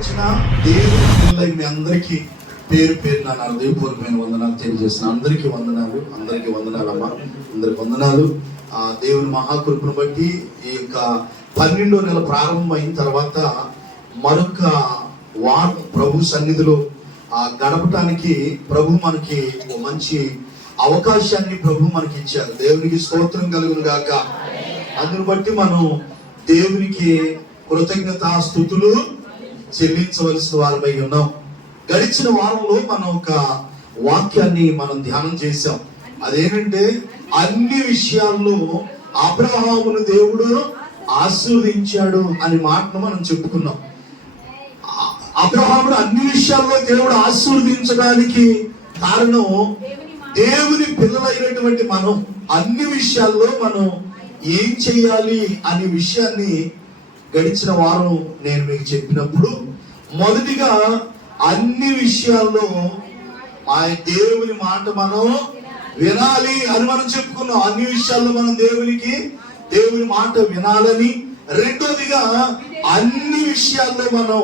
వచ్చిన దేవుని పిల్లలకి మీ అందరికీ పేరు పేరు నా హృదయపూర్వకమైన వందనాలు తెలియజేస్తున్నాను. అందరికీ వందనాలమ్మా, అందరికి వందనాలు. దేవుని మహాకృపను బట్టి ఈ యొక్క 12వ నెల ప్రారంభం అయిన తర్వాత మరొక వారం ప్రభు సన్నిధిలో గడపటానికి ప్రభు మనకి మంచి అవకాశాన్ని ప్రభు మనకి ఇచ్చారు. దేవునికి స్తోత్రం కలుగును గాక. అందును బట్టి మనం దేవునికి కృతజ్ఞతాస్తుతులు చెల్లించవలసిన వారమై ఉన్నాం. గడిచిన వారంలో మనం ఒక వాక్యాన్ని మనం ధ్యానం చేశాం. అదేంటంటే అన్ని విషయాల్లో అబ్రహామును దేవుడు ఆశీర్వదించాడు అనే మాటను మనం చెప్పుకున్నాం. అబ్రహామును అన్ని విషయాల్లో దేవుడు ఆశీర్వదించడానికి కారణం దేవుని పిల్లలైనటువంటి మనం అన్ని విషయాల్లో మనం ఏం చేయాలి అనే విషయాన్ని గడిచిన వారం నేను మీకు చెప్పినప్పుడు మొదటిగా అన్ని విషయాల్లో మా దేవుని మాట మనం వినాలి అని మనం చెప్పుకున్నాం. అన్ని విషయాల్లో మనం దేవుని మాట వినాలని. రెండోదిగా అన్ని విషయాల్లో మనం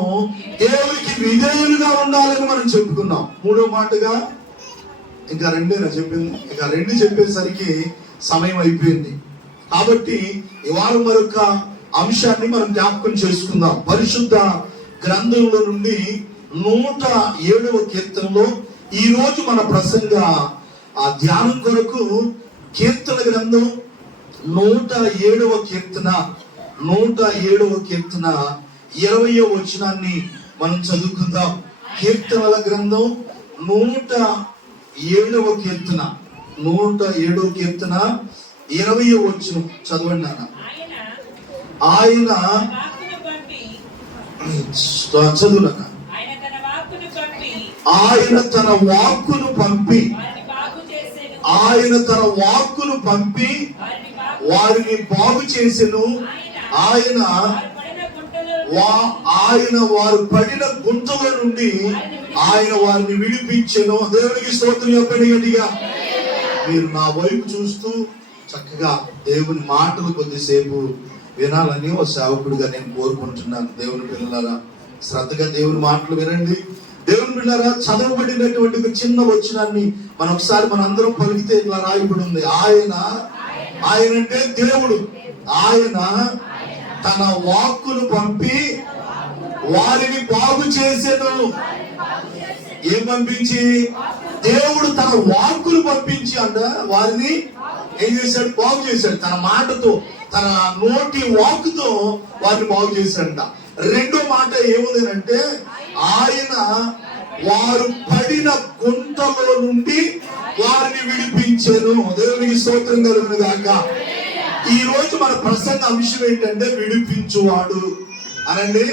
దేవునికి విధేయులుగా ఉండాలని మనం చెప్పుకున్నాం. మూడో మాటగా ఇంకా రెండేనా చెప్పింది, ఇంకా రెండు చెప్పేసరికి సమయం అయిపోయింది. కాబట్టి ఇవాళ మరొక అంశాన్ని మనం జ్ఞాపకం చేసుకుందాం. పరిశుద్ధ గ్రంథంలో నుండి 107వ కీర్తనలో ఈ రోజు మన ప్రసంగ ధ్యానం కొరకు కీర్తన గ్రంథం 107వ కీర్తన 20వ వచనాన్ని మనం చదువుకుందాం. కీర్తనల గ్రంథం 107వ కీర్తన 20వ వచనం చదవండి నాన్న. ఆయన చదువునన్న ఆయన తన వాక్కును పంపి వారిని బాగు చేసెను. ఆయన వారు పడిన గుంటల నుండి ఆయన వారిని విడిపించెను. దేవునికి స్తోత్రం చెప్పండి గట్టిగా. మీరు నా వైపు చూస్తూ చక్కగా దేవుని మాటలు కొద్దిసేపు వినాలని ఒక సేవకుడిగా నేను కోరుకుంటున్నాను. దేవుని పిల్లలారా శ్రద్ధగా దేవుని మాటలు వినండి. దేవుని పిల్లలారా చదవబడినటువంటి ఒక చిన్న వచనాన్ని మనం ఒకసారి అందరం పలికితే ఇట్లా రాయబడి ఉంది. ఆయన అంటే దేవుడు. ఆయన తన వాక్కును పంపి వారిని బాగు చేసెను. ఏం పంపించి? దేవుడు తన వాక్కును పంపించి అంట వారిని ఏం చేశాడు? బాగు చేశాడు. తన మాటతో, తన నోటి వాక్కుతో వారిని బాగు చేశాడంట. రెండో మాట ఏముంది అంటే ఆయన వారు పడిన గుంటలో నుండి వారిని విడిపించెను. దేవునికి స్తోత్రం కలుగును గాక. ఈ రోజు మన ప్రసంగ అంశం ఏంటంటే విడిపించువాడు అనండి.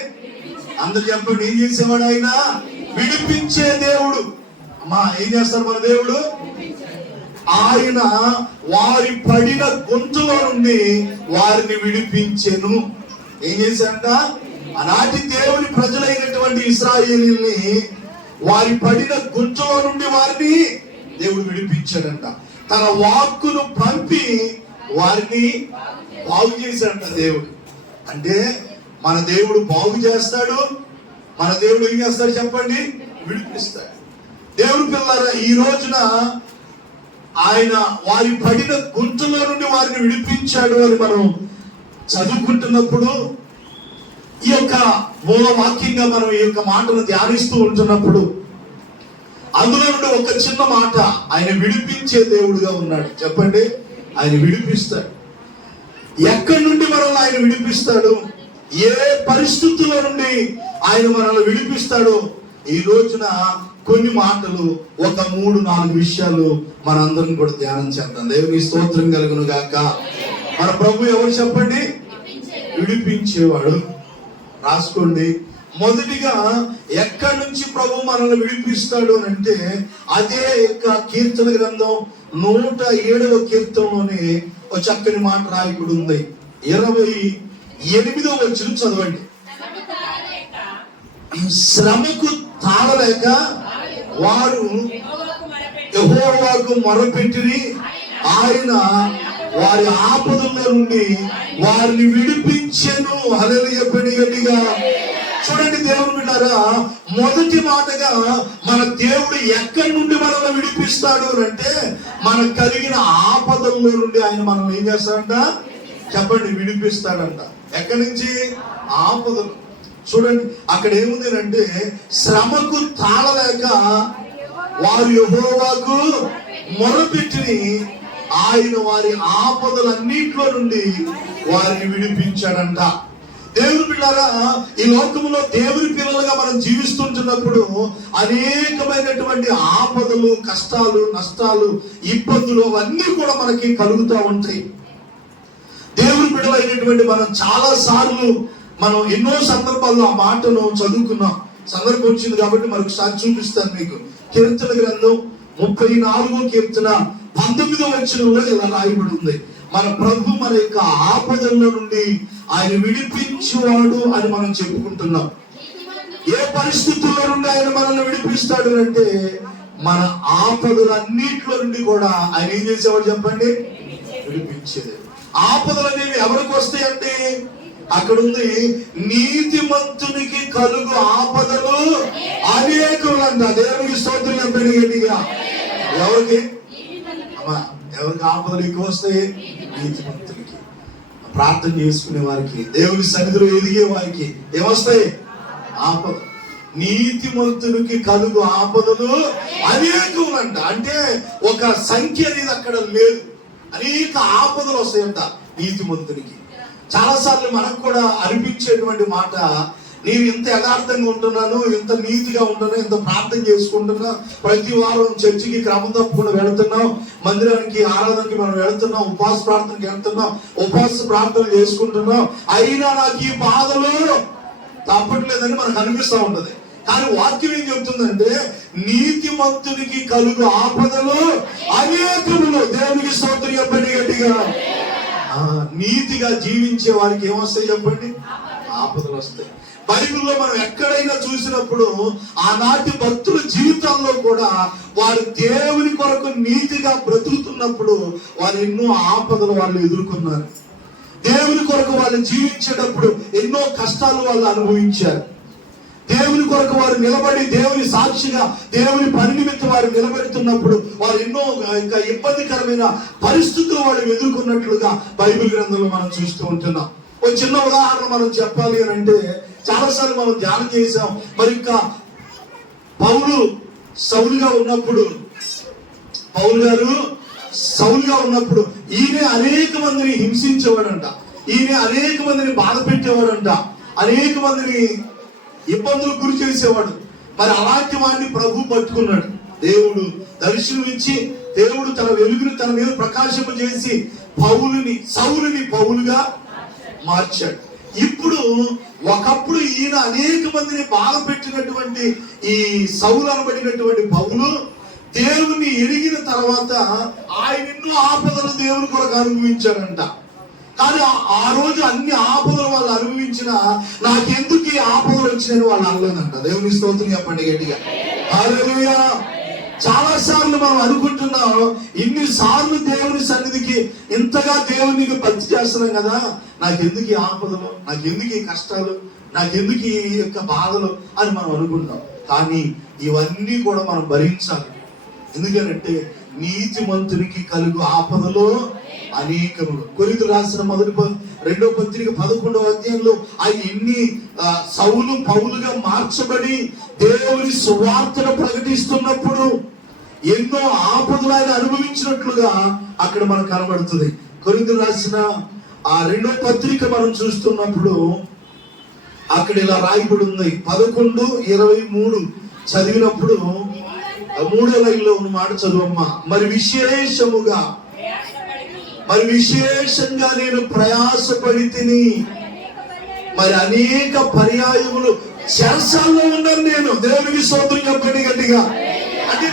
అందరు చెప్పండి, ఏం చేసేవాడు? ఆయన విడిపించే దేవుడు. అమ్మా, ఏం చేస్తారు మన దేవుడు? ఆయన వారి పడిన గుంటలో నుండి వారిని విడిపించెను. ఏం చేశాడంట? ఆనాటి దేవుని ప్రజలైనటువంటి ఇశ్రాయేలీయుల్ని వారి పడిన గుంటలో నుండి వారిని దేవుడు విడిపించాడంట. తన వాక్కును పంపి వారిని బాగు చేశాడంట దేవుడు. అంటే మన దేవుడు బాగు చేస్తాడు. మన దేవుడు ఏం చేస్తాడు చెప్పండి? విడిపిస్తాడు. దేవుడు పిల్లరా, ఈ రోజున ఆయన వారి పడిన గుంటలో నుండి వారిని విడిపించాడు అని మనం చదువుకుంటున్నప్పుడు ఈ యొక్క మూల వాక్యంగా మనం ఈ యొక్క మాటను ధ్యానిస్తూ ఉంటున్నప్పుడు అందులో నుండి ఒక చిన్న మాట, ఆయన విడిపించే దేవుడుగా ఉన్నాడు. చెప్పండి, ఆయన విడిపిస్తాడు. ఎక్కడి నుండి మనల్ని ఆయన విడిపిస్తాడు? ఏ పరిస్థితుల్లో నుండి ఆయన మనల్ని విడిపిస్తాడో ఈ రోజున కొన్ని మాటలు, ఒక 3-4 విషయాలు మనందరం కూడా ధ్యానం చేద్దాం. దేవుని స్తోత్రం కలుగును గాక. మన ప్రభు ఎవరు చెప్పండి? విడిపించేవాడు. రాసుకోండి. మొదటిగా ఎక్కడి నుంచి ప్రభు మనల్ని విడిపిస్తాడు అని అంటే అదే యొక్క కీర్తన గ్రంథం 107వ కీర్తనలోనే ఒక చక్కని మాట రాయబడి ఉంది. 28వ వచనం చదవండి. శ్రమకు తాళలేక వారు యెహోవాకు మొరపెట్టిరి. ఆయన వారి ఆపదల నుండి వారిని విడిపించెను. హల్లెలూయా. చెప్పండి గట్టిగా. చూడండి దేవుని బిడ్డారా, మొదటి మాటగా మన దేవుడు ఎక్కడి నుండి మనల్ని విడిపిస్తాడు అంటే మనకు కలిగిన ఆపదల్లో నుండి ఆయన మనల్ని ఏం చేస్తాడంట చెప్పండి, విడిపిస్తాడంట. ఎక్కడి నుంచి? ఆపదలు. చూడండి అక్కడ ఏముంది అంటే, శ్రమకు తాళలేక వారు యెహోవాకు మొరపెట్టి ఆయన వారి ఆపదలన్నింటిలో నుండి వారిని విడిపించాడంట. దేవుని బిడ్డారా, ఈ లోకంలో దేవుని పిల్లలుగా మనం జీవిస్తుంటున్నప్పుడు అనేకమైనటువంటి ఆపదలు, కష్టాలు, నష్టాలు, ఇబ్బందులు అవన్నీ కూడా మనకి కలుగుతూ ఉంటాయి. దేవుని బిడ్డలైనటువంటి మనం చాలా సార్లు మనం ఎన్నో సందర్భాల్లో ఆ మాటను చదువుకున్నాం. సందర్భం వచ్చింది కాబట్టి మరొకసారి చూపిస్తాను మీకు. కీర్తన గ్రంథం 34వ కీర్తన 19వ వచనంలో ఇలా రాయబడి ఉంది, మన ప్రభు మన యొక్క ఆపదల నుండి ఆయన విడిపించువాడు అని మనం చెప్పుకుంటున్నాం. ఏ పరిస్థితుల్లో నుండి ఆయన మనల్ని విడిపిస్తాడు అంటే, మన ఆపదలన్నింటిలో నుండి కూడా ఆయన ఏం చేసేవాడు చెప్పండి, విడిపించేది. ఆపదలు అనేవి ఎవరికి వస్తాయి అంటే, అక్కడ ఉంది, నీతిమంతునికి కలుగు ఆపదలు అనేకులంట. దేవునికి స్తోత్రం చెప్పండి గట్టిగా. ఎవరికి? అమ్మా, ఎవరికి ఆపదలు ఎక్కువ వస్తాయి? నీతిమంతులకి, ప్రార్థన చేసుకునే వారికి, దేవుని సన్నిధిలో ఎదిగే వారికి ఏమొస్తాయి? ఆపద. నీతిమంతునికి కలుగు ఆపదలు అనేకులంట. అంటే ఒక సంఖ్య అనేది అక్కడ లేదు, అనేక ఆపదలు వస్తాయంట నీతిమంతునికి. చాలా సార్లు మనకు కూడా అనిపించేటువంటి మాట, నేను ఇంత యథార్థంగా ఉంటున్నాను, ఇంత నీతిగా ఉంటున్నాను, ఇంత ప్రార్థన చేసుకుంటున్నా, ప్రతి వారం చర్చికి క్రమం తప్పకుండా వెళుతున్నాం, మందిరానికి ఆరాధనకి మనం వెళుతున్నాం, ఉపవాస ప్రార్థనకి వెళ్తున్నాం, ఉపవాస ప్రార్థన చేసుకుంటున్నాం, అయినా నాకు ఈ బాధలు తప్పట్లేదని మనకు అనిపిస్తూ ఉంటది. కానీ వాక్యం ఏం చెప్తుందంటే, నీతిమంతునికి కలుగు ఆపదలు అనేకములు. దేవునికి స్తోత్రం చెప్పండి గట్టిగా. నీతిగా జీవించే వారికి ఏమొస్తాయి చెప్పండి? ఆపదలు వస్తాయి. బైబిల్లో మనం ఎక్కడైనా చూసినప్పుడు ఆనాటి భక్తుల జీవితాల్లో కూడా వారు దేవుని కొరకు నీతిగా బ్రతుకుతున్నప్పుడు వారు ఎన్నో ఆపదలు వాళ్ళు ఎదుర్కొన్నారు. దేవుని కొరకు వాళ్ళు జీవించేటప్పుడు ఎన్నో కష్టాలు వాళ్ళు అనుభవించారు. దేవుని కొరకు వారు నిలబడి దేవుని సాక్షిగా దేవుని పని నిమిత్తం వారు నిలబెడుతున్నప్పుడు వారు ఎన్నో ఇంకా ఇబ్బందికరమైన పరిస్థితులు వాళ్ళు ఎదుర్కొన్నట్లుగా బైబిల్ గ్రంథంలో మనం చూస్తూ ఉంటున్నాం. ఒక చిన్న ఉదాహరణ మనం చెప్పాలి అని అంటే, చాలాసార్లు మనం ధ్యానం చేసాం. మరి ఇంకా పౌలు సౌలుగా ఉన్నప్పుడు, పౌలు గారు సౌలుగా ఉన్నప్పుడు ఈయన అనేక మందిని హింసించేవాడంట, ఈయన అనేక మందిని బాధ పెట్టేవాడంట, అనేక మందిని ఇబ్బందులు గురి చేసేవాడు. మరి అలాంటి వాడిని ప్రభు పట్టుకున్నాడు. దేవుడు దర్శనం ఇచ్చి, దేవుడు తన వెలుగుని తన మీద ప్రకాశింపజేసి సౌలుని పౌలుగా మార్చాడు. ఇప్పుడు ఒకప్పుడు ఈయన అనేక మందిని బాధ పెట్టినటువంటి ఈ సౌలు అనబడినటువంటి పౌలు దేవుని ఎరిగిన తర్వాత ఆయన ఎన్నో ఆపదలు దేవుని కొరకు అనుభవించాడంట. కానీ ఆ రోజు అన్ని ఆపదలు వాళ్ళు అనుభవించిన, నాకెందుకు ఈ ఆపదలు వచ్చినాయని వాళ్ళు అనలేదంట. దేవుని స్తోత్రం చెప్పండి గట్టిగా. హల్లెలూయా. చాలా సార్లు మనం అనుకుంటున్నాం, ఇన్నిసార్లు దేవుని సన్నిధికి ఇంతగా దేవునికి భక్తి చేస్తున్నాం కదా, నాకెందుకు ఈ ఆపదలు, నాకెందుకు ఈ కష్టాలు, నాకెందుకు ఈ యొక్క బాధలు అని మనం అనుకుంటాం. కానీ ఇవన్నీ కూడా మనం భరించాలి. ఎందుకంటే నీతిమంతునికి కలుగు ఆపదలు అనేకములు. కొరింథీయులకు రాసిన 2వ పత్రిక 11వ అధ్యాయంలో ఎన్ని సౌలు పౌలుగా మార్చబడి దేవుని సువార్తను ప్రకటిస్తున్నప్పుడు ఎన్నో ఆపదలు ఆయన అనుభవించినట్లుగా అక్కడ మనకు కనబడుతుంది. కొరింథీయులకు రాసిన 2వ పత్రిక మనం చూస్తున్నప్పుడు అక్కడ ఇలా రాయబడి ఉంది. 11:23 చదివినప్పుడు 3వ లైన్లో ఉన్న మాట చదువమ్మా. మరి విశేషంగా నేను ప్రయాసపడి తిని, మరి అనేక పర్యాయములు చెరసాల్లో ఉన్నాను నేను. దేవునికి స్తోత్రం చెప్పండి గట్టిగా. అంటే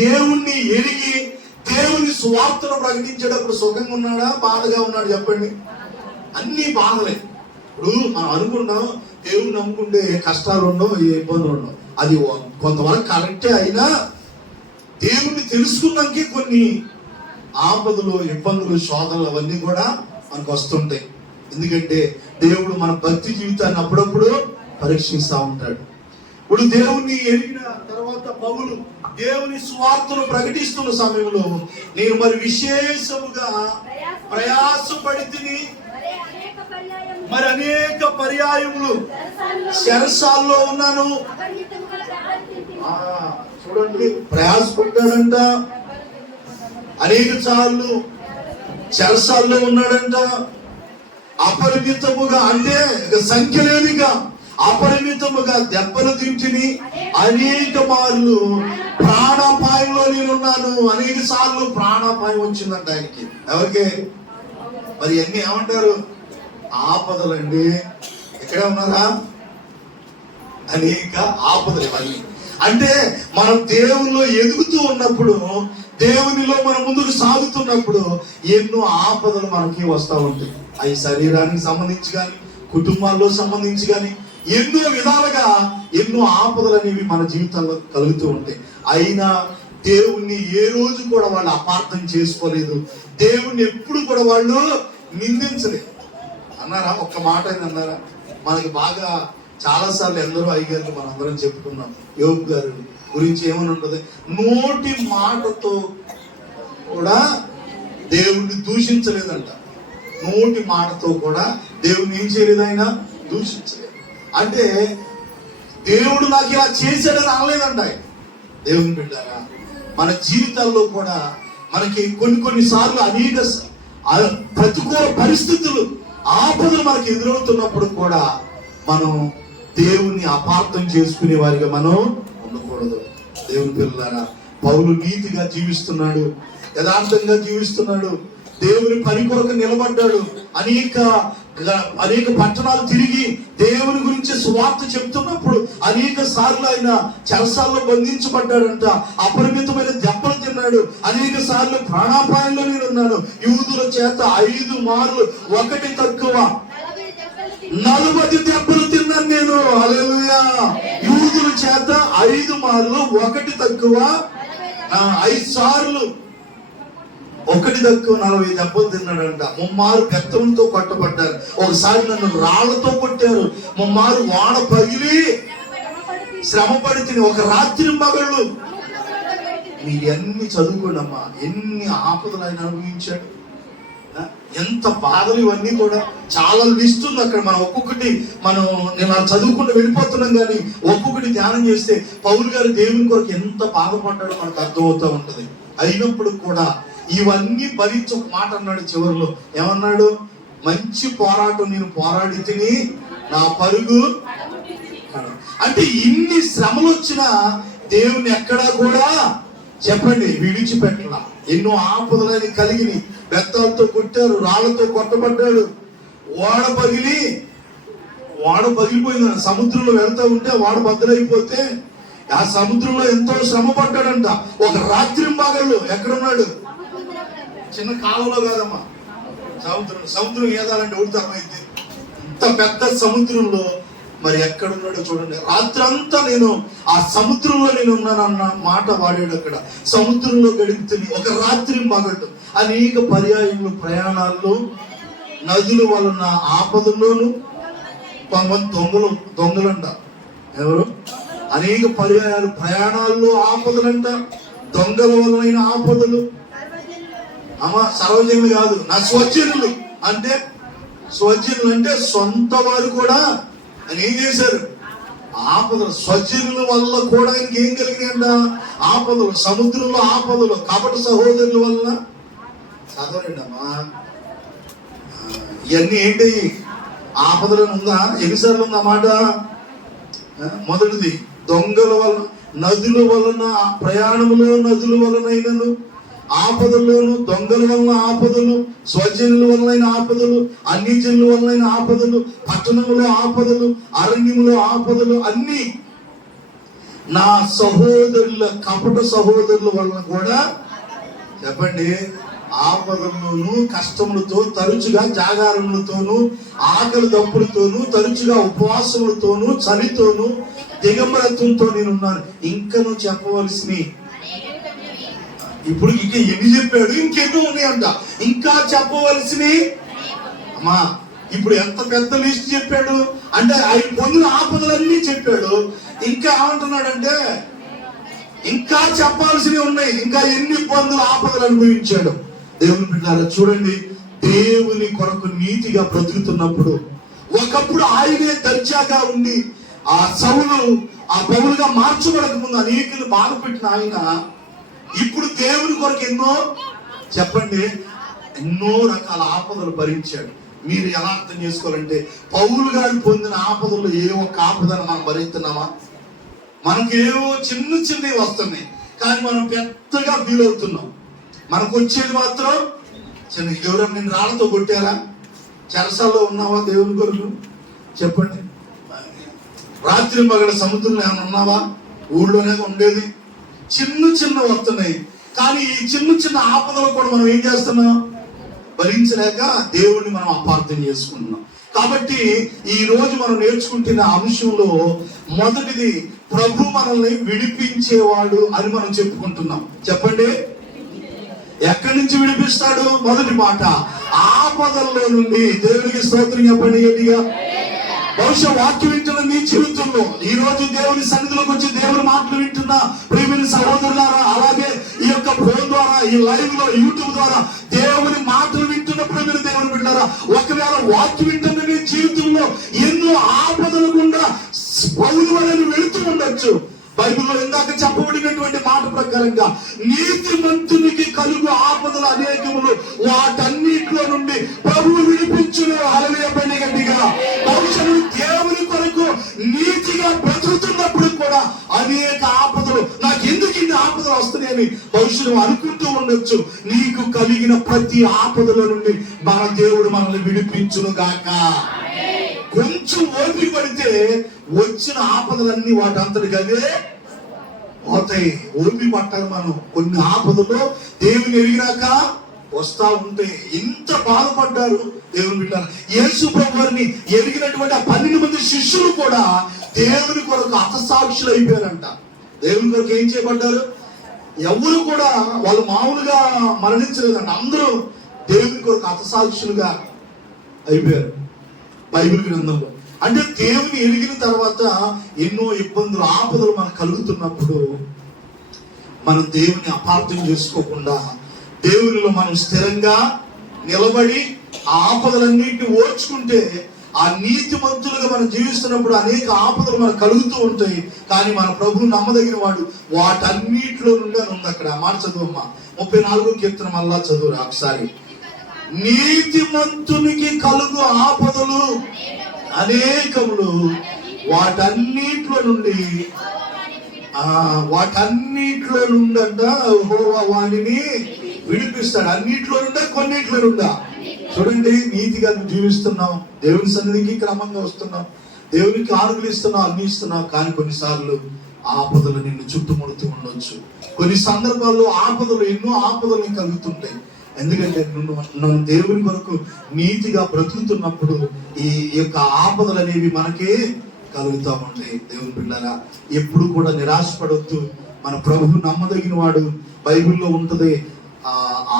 దేవుణ్ణి ఎరిగి దేవుని సువార్తను ప్రకటించేటప్పుడు సుఖంగా ఉన్నాడా, బాధగా ఉన్నాడు చెప్పండి? అన్ని బాధలే. ఇప్పుడు మనం అనుకున్నాం దేవుని నమ్ముకుంటే కష్టాలు ఉండవు, ఏ ఇబ్బందులు ఉండవు. అది కొంతవరకు కరెక్టే. అయినా దేవుణ్ణి తెలుసుకున్నాకే కొన్ని ఆపదలు, ఇబ్బందులు, శోధనలు అవన్నీ కూడా మనకు వస్తుంటాయి. ఎందుకంటే దేవుడు మన భక్తి జీవితాన్ని అప్పుడప్పుడు పరీక్షిస్తూ ఉంటాడు. ఇప్పుడు దేవుణ్ణి ఎరిగిన తర్వాత పౌలు దేవుని సువార్తను ప్రకటిస్తున్న సమయంలో నేను మరి విశేషముగా ప్రయాసపడి తిని మరి అనేక పర్యాయములు చెరసాల్లో ఉన్నాను. చూడండి, ప్రయాసపడ్డాడంట, అనేక సార్లు చెరసాల్లో ఉన్నాడంట. అపరిమితముగా అంటే సంఖ్య లేదుగా అపరిమితముగా దెబ్బలు తింటిని, అనేక మార్లు ప్రాణాపాయంలో నేనున్నాను. అనేక సార్లు ప్రాణాపాయం వచ్చిందంట ఆయనకి. ఎవరికి? మరి అన్ని ఏమంటారు? ఆపదలండి. ఎక్కడే ఉన్నారా? అనేక ఆపదలు ఇవన్నీ. అంటే మనం దేవునిలో ఎదుగుతూ ఉన్నప్పుడు, దేవునిలో మనం ముందుకు సాగుతున్నప్పుడు ఎన్నో ఆపదలు మనకి వస్తూ ఉంటాయి. అవి శరీరానికి సంబంధించి కానీ, కుటుంబాల్లో సంబంధించి కానీ, ఎన్నో విధాలుగా ఎన్నో ఆపదలు అనేవి మన జీవితంలో కలుగుతూ ఉంటాయి. అయినా దేవుణ్ణి ఏ రోజు కూడా వాళ్ళు అపార్థం చేసుకోలేదు. దేవుణ్ణి ఎప్పుడు కూడా వాళ్ళు నిందించలేదు. అన్నారా? ఒక్క మాట అన్నారా? మనకి బాగా చాలాసార్లు ఎందరో అయ్యగారు మనందరం చెప్పుకున్నాం. యోబు గారు గురించి ఏమని ఉంటుంది? నోటి మాటతో కూడా దేవుణ్ణి దూషించలేదంట. నోటి మాటతో కూడా దేవుణ్ణి ఏం చేయలేదు, ఆయన దూషించలేదు. అంటే దేవుడు నాకు ఇలా చేశాడని అనలేదంట ఆయన. దేవుని బిడ్డారా, మన జీవితాల్లో కూడా మనకి కొన్ని సార్లు అనేక ప్రతికూల పరిస్థితులు, ఆపదలు మనకి ఎదురవుతున్నప్పుడు కూడా మనం దేవుణ్ణి అపార్థం చేసుకునే వారిగా మనం ఉండకూడదు. దేవుని పిల్లలారా, పౌలు నీతిగా జీవిస్తున్నాడు, యథార్థంగా జీవిస్తున్నాడు, దేవుని పని కొరకు నిలబడ్డాడు. అనేక పట్టణాలు తిరిగి దేవుని గురించి సువార్త చెప్తున్నప్పుడు అనేక సార్లు ఆయన చెరసాల్లో బంధించబడ్డాడంట. అపరిమితమైన దెబ్బలు తిన్నాడు. అనేక సార్లు ప్రాణాపాయంలో నేనున్నాను. యూదుల చేత 5 మార్లు ఒకటి తక్కువ 40 దెబ్బలు తిన్నాను నేను. హల్లెలూయా. యూదుల చేత 5 మార్లు ఒకటి తక్కువ 5 సార్లు ఒకటి తక్కువ 40 దెబ్బలు తిన్నాడంట. 3 మార్లు బెత్తంతో కొట్టబడ్డారు. ఒకసారి నన్ను రాళ్లతో కొట్టారు. 3 మార్లు వాడ పగిలి శ్రమ పడి తిని ఒక రాత్రి మగళ్ళు. మీరు అన్ని చదువుకోండమ్మా, ఎన్ని ఆపదలు ఆయన అనుభవించాడు, ఎంత బాధలు. ఇవన్నీ కూడా చాలా లిస్ట్ ఉంది అక్కడ. మనం ఒక్కొక్కటి నేను చదువుకుంటూ వెళ్ళిపోతున్నాం, కానీ ఒక్కొక్కటి ధ్యానం చేస్తే పౌలు గారు దేవుని కొరకు ఎంత బాధపడ్డాడో మనకు అర్థమవుతూ ఉంటది. అయినప్పుడు కూడా ఇవన్నీ భరించి ఒక మాట అన్నాడు చివరిలో. ఏమన్నాడు? మంచి పోరాటం నేను పోరాడి తిని నా పరుగు. అంటే ఇన్ని శ్రమలు వచ్చినా దేవుని ఎక్కడా కూడా చెప్పండి విడిచిపెట్టలా. ఎన్నో ఆపదలని కలిగిని, బెత్తాలతో కొట్టారు, రాళ్లతో కొట్టబడ్డాడు, ఓడ పగిలిపోయింది. సముద్రంలో వెళ్తా ఉంటే ఓడ బద్దలైపోతే ఆ సముద్రంలో ఎంతో శ్రమ పడ్డాడంట. ఒక రాత్రి మగళ్ళు ఎక్కడున్నాడు? చిన్న కాలంలో కాదమ్మా, సముద్రం ఏదాలంటే ఉడతామైతే ఇంత పెద్ద సముద్రంలో మరి ఎక్కడున్నాడో చూడండి. రాత్రి అంతా నేను ఆ సముద్రంలో నేను ఉన్నానన్న మాట వాడాడు. అక్కడ సముద్రంలో గడుపుతుంది ఒక రాత్రి మగళ్ళు. అనేక పర్యాయములు ప్రయాణాల్లో, నదుల వలన ఆపదల్లోను, కొంతమంది దొంగలంట. ఎవరు? అనేక పర్యాయాలు ప్రయాణాల్లో ఆపదలంట, దొంగల వలన ఆపదలు. సర్వజనులు కాదు, నా స్వజనులు. అంటే స్వజనులు అంటే సొంత వారు కూడా అని ఏం చేశారు? ఆపదలు. స్వజనుల వల్ల కూడా ఇంకేం కలిగినాయంట? ఆపదలు. సముద్రంలో ఆపదలు. కపట సహోదరుల వల్ల. చదవండి అమ్మా, ఇవన్నీ ఏంటి? ఆపదలు ఉందా? ఎన్నిసార్లు ఉందా మాట? మొదటిది దొంగల వలన, నదుల వలన, ప్రయాణంలో నదుల వలనైనను ఆపదల్లోను, దొంగల వలన ఆపదలు, స్వజనుల వలన ఆపదలు, అన్ని జనుల వలన ఆపదలు, పట్టణంలో ఆపదలు, అరణ్యంలో ఆపదలు, అన్ని నా సహోదరుల, కపట సహోదరుల వలన కూడా చెప్పండి ఆపదల్లోను, కష్టములతో, తరచుగా జాగారములతోను, ఆకలి దప్పులతోను, తరచుగా ఉపవాసములతోను, చలితోను, దిగంబరత్వంతో నేనున్నాను. ఇంకా నువ్వు చెప్పవలసినవి ఇప్పుడు ఎన్ని చెప్పాడు? ఇంకెన్నో ఉన్నాయంట. ఇంకా చెప్పవలసినవి అమ్మా ఇప్పుడు ఎంత పెద్ద లిస్ట్ చెప్పాడు అంటే ఆయన పొందిన ఆపదలన్నీ చెప్పాడు. ఇంకా ఏమంటున్నాడంటే ఇంకా చెప్పాల్సినవి ఉన్నాయి. ఇంకా ఎన్ని ఇబ్బందులు ఆపదలు అనుభవించాడు. దేవుని బిడ్డలారా చూడండి, దేవుని కొరకు నీతిగా బ్రతుకుతున్నప్పుడు ఒకప్పుడు ఆయనే దర్జాగా ఉండి ఆ సౌలు ఆ పౌలుగా మార్చబడక ముందు అనేకులు బాధపెట్టిన ఆయన ఇప్పుడు దేవుని కొరకు ఎన్నో రకాల ఆపదలు భరించాడు. మీరు ఎలా అర్థం చేసుకోవాలంటే పౌలు గారు పొందిన ఆపదలు ఏ ఒక్క ఆపదను మనం భరిస్తున్నామా? మనకు ఏవో చిన్నవి వస్తున్నాయి కానీ మనం పెద్దగా ఫీల్ అవుతున్నాం. మనకు వచ్చేది మాత్రం చిన్న. ఎవరైనా నేను రాళ్ళతో కొట్టారా? చెరసాల్లో ఉన్నావా దేవుని కొరకు? చెప్పండి. రాత్రి మగడ సముద్రంలో ఏమైనా ఉన్నావా? ఊళ్ళోనే ఉండేది. చిన్న వస్తున్నాయి కానీ ఈ చిన్న ఆపదలు కూడా మనం ఏం చేస్తున్నాం? భరించలేక దేవుడిని మనం అపార్థం చేసుకుంటున్నాం. కాబట్టి ఈ రోజు మనం నేర్చుకుంటున్న అంశంలో మొదటిది ప్రభు మనల్ని విడిపించేవాడు అని మనం చెప్పుకుంటున్నాం. చెప్పండి, ఎక్కడి నుంచి విడిపిస్తాడు? మొదటి మాట, ఆపదల్లో నుండి. దేవునికి స్తోత్రం చెప్పండి గట్టిగా. బహుశా వాక్యం వింటున్న మీ జీవితంలో ఈ రోజు దేవుని సన్నిధిలోకి వచ్చి దేవుని మాటలు వింటున్న ప్రియమైన సహోదరులారా, అలాగే ఈ యొక్క ఫోన్ ద్వారా, ఈ లైవ్ లో, యూట్యూబ్ ద్వారా దేవుని మాటలు వింటున్నప్పుడు మీరు దేవుని బిడ్డారా, ఒకవేళ వాక్యం వింటున్న మీ జీవితంలో ఎన్నో ఆపదలు గుండా పౌలు వలె వెళుతూ ఉండొచ్చు. బైబిల్లో ఇందాక చెప్పబడినటువంటి మాట ప్రకారంగా నీతిమంతునికి కలుగు ఆపదలు అనేకములు, వాటన్నిటిలో నుండి ప్రభువు విడిపించును. హల్లెలూయా పని గట్టిగా. బహుశా దేవుని కొరకు నీతిగా బ్రతుకుతున్నప్పుడు కూడా అనేక ఆపదలు, నాకు ఎందుకు ఇన్ని ఆపదలు వస్తున్నాయని బహుశా అనుకుంటూ ఉండొచ్చు. నీకు కలిగిన ప్రతి ఆపదల నుండి మన దేవుడు మనల్ని విడిపించును గాక. కొంచెం ఓపిక పడితే వచ్చిన ఆపదలన్నీ వాటంతటికి అవే పోతాయి. ఓపిక పట్టాలి మనం. కొన్ని ఆపదలు దేవుని ఎరిగినాక వస్తా ఉంటాయి. ఎంత బాధపడ్డారు దేవుని బిడ్డలు. యేసు ప్రభువు వారిని ఎరిగినటువంటి ఆ 12 మంది శిష్యులు కూడా దేవుని కొరకు హతసాక్షులు అయిపోయారంట. దేవుని కొరకు ఏం చేయబడ్డారు? ఎవరు కూడా వాళ్ళు మామూలుగా మరణించలేదంట. అందరూ దేవుని కొరకు హతసాక్షులుగా అయిపోయారు బైబిల్ గ్రంథంలో. అంటే దేవుని ఎరిగిన తర్వాత ఎన్నో ఇబ్బందులు, ఆపదలు మనకు కలుగుతున్నప్పుడు మనం దేవుని అపార్థం చేసుకోకుండా దేవునిలో మనం స్థిరంగా నిలబడి ఆ ఆపదలన్నింటినీ ఓర్చుకుంటే ఆ నీతిమంతులుగా మనం జీవిస్తున్నప్పుడు అనేక ఆపదలు మనకు కలుగుతూ ఉంటాయి. కానీ మన ప్రభువు నమ్మదగిన వాడు. వాటన్నిటిలో నుండి అని ఉంది అక్కడ. మాట చదువమ్మా, 34వ కీర్తన మళ్ళా చదువురా ఒకసారి. నీతిమంతునికి కలుగు ఆపదలు అనేకములు, వాటన్నిటిలో నుండి అంట యెహోవా వానిని విడిపిస్తాడు. అన్నిట్లో నుండా కొన్నిట్లో నుండా. చూడండి, నీతిగా జీవిస్తున్నాం, దేవుని సన్నిధికి క్రమంగా వస్తున్నాం, దేవునికి ఆనుగులు ఇస్తున్నాం, అన్ని ఇస్తున్నాం. కానీ కొన్నిసార్లు ఆపదలు నిన్ను చుట్టుముడుతూ ఉండొచ్చు. కొన్ని సందర్భాల్లో ఆపదలు, ఎన్నో ఆపదలు కలుగుతుంటాయి. ఎందుకంటే నువ్వు దేవుని కొరకు నీతిగా బ్రతుకుతున్నప్పుడు ఈ యొక్క ఆపదలు అనేవి మనకే కలుగుతూ ఉంటాయి. దేవుని బిడ్డలారా, ఎప్పుడు కూడా నిరాశపడొద్దు. మన ప్రభువు నమ్మదగిన వాడు. బైబిల్లో ఉంటది,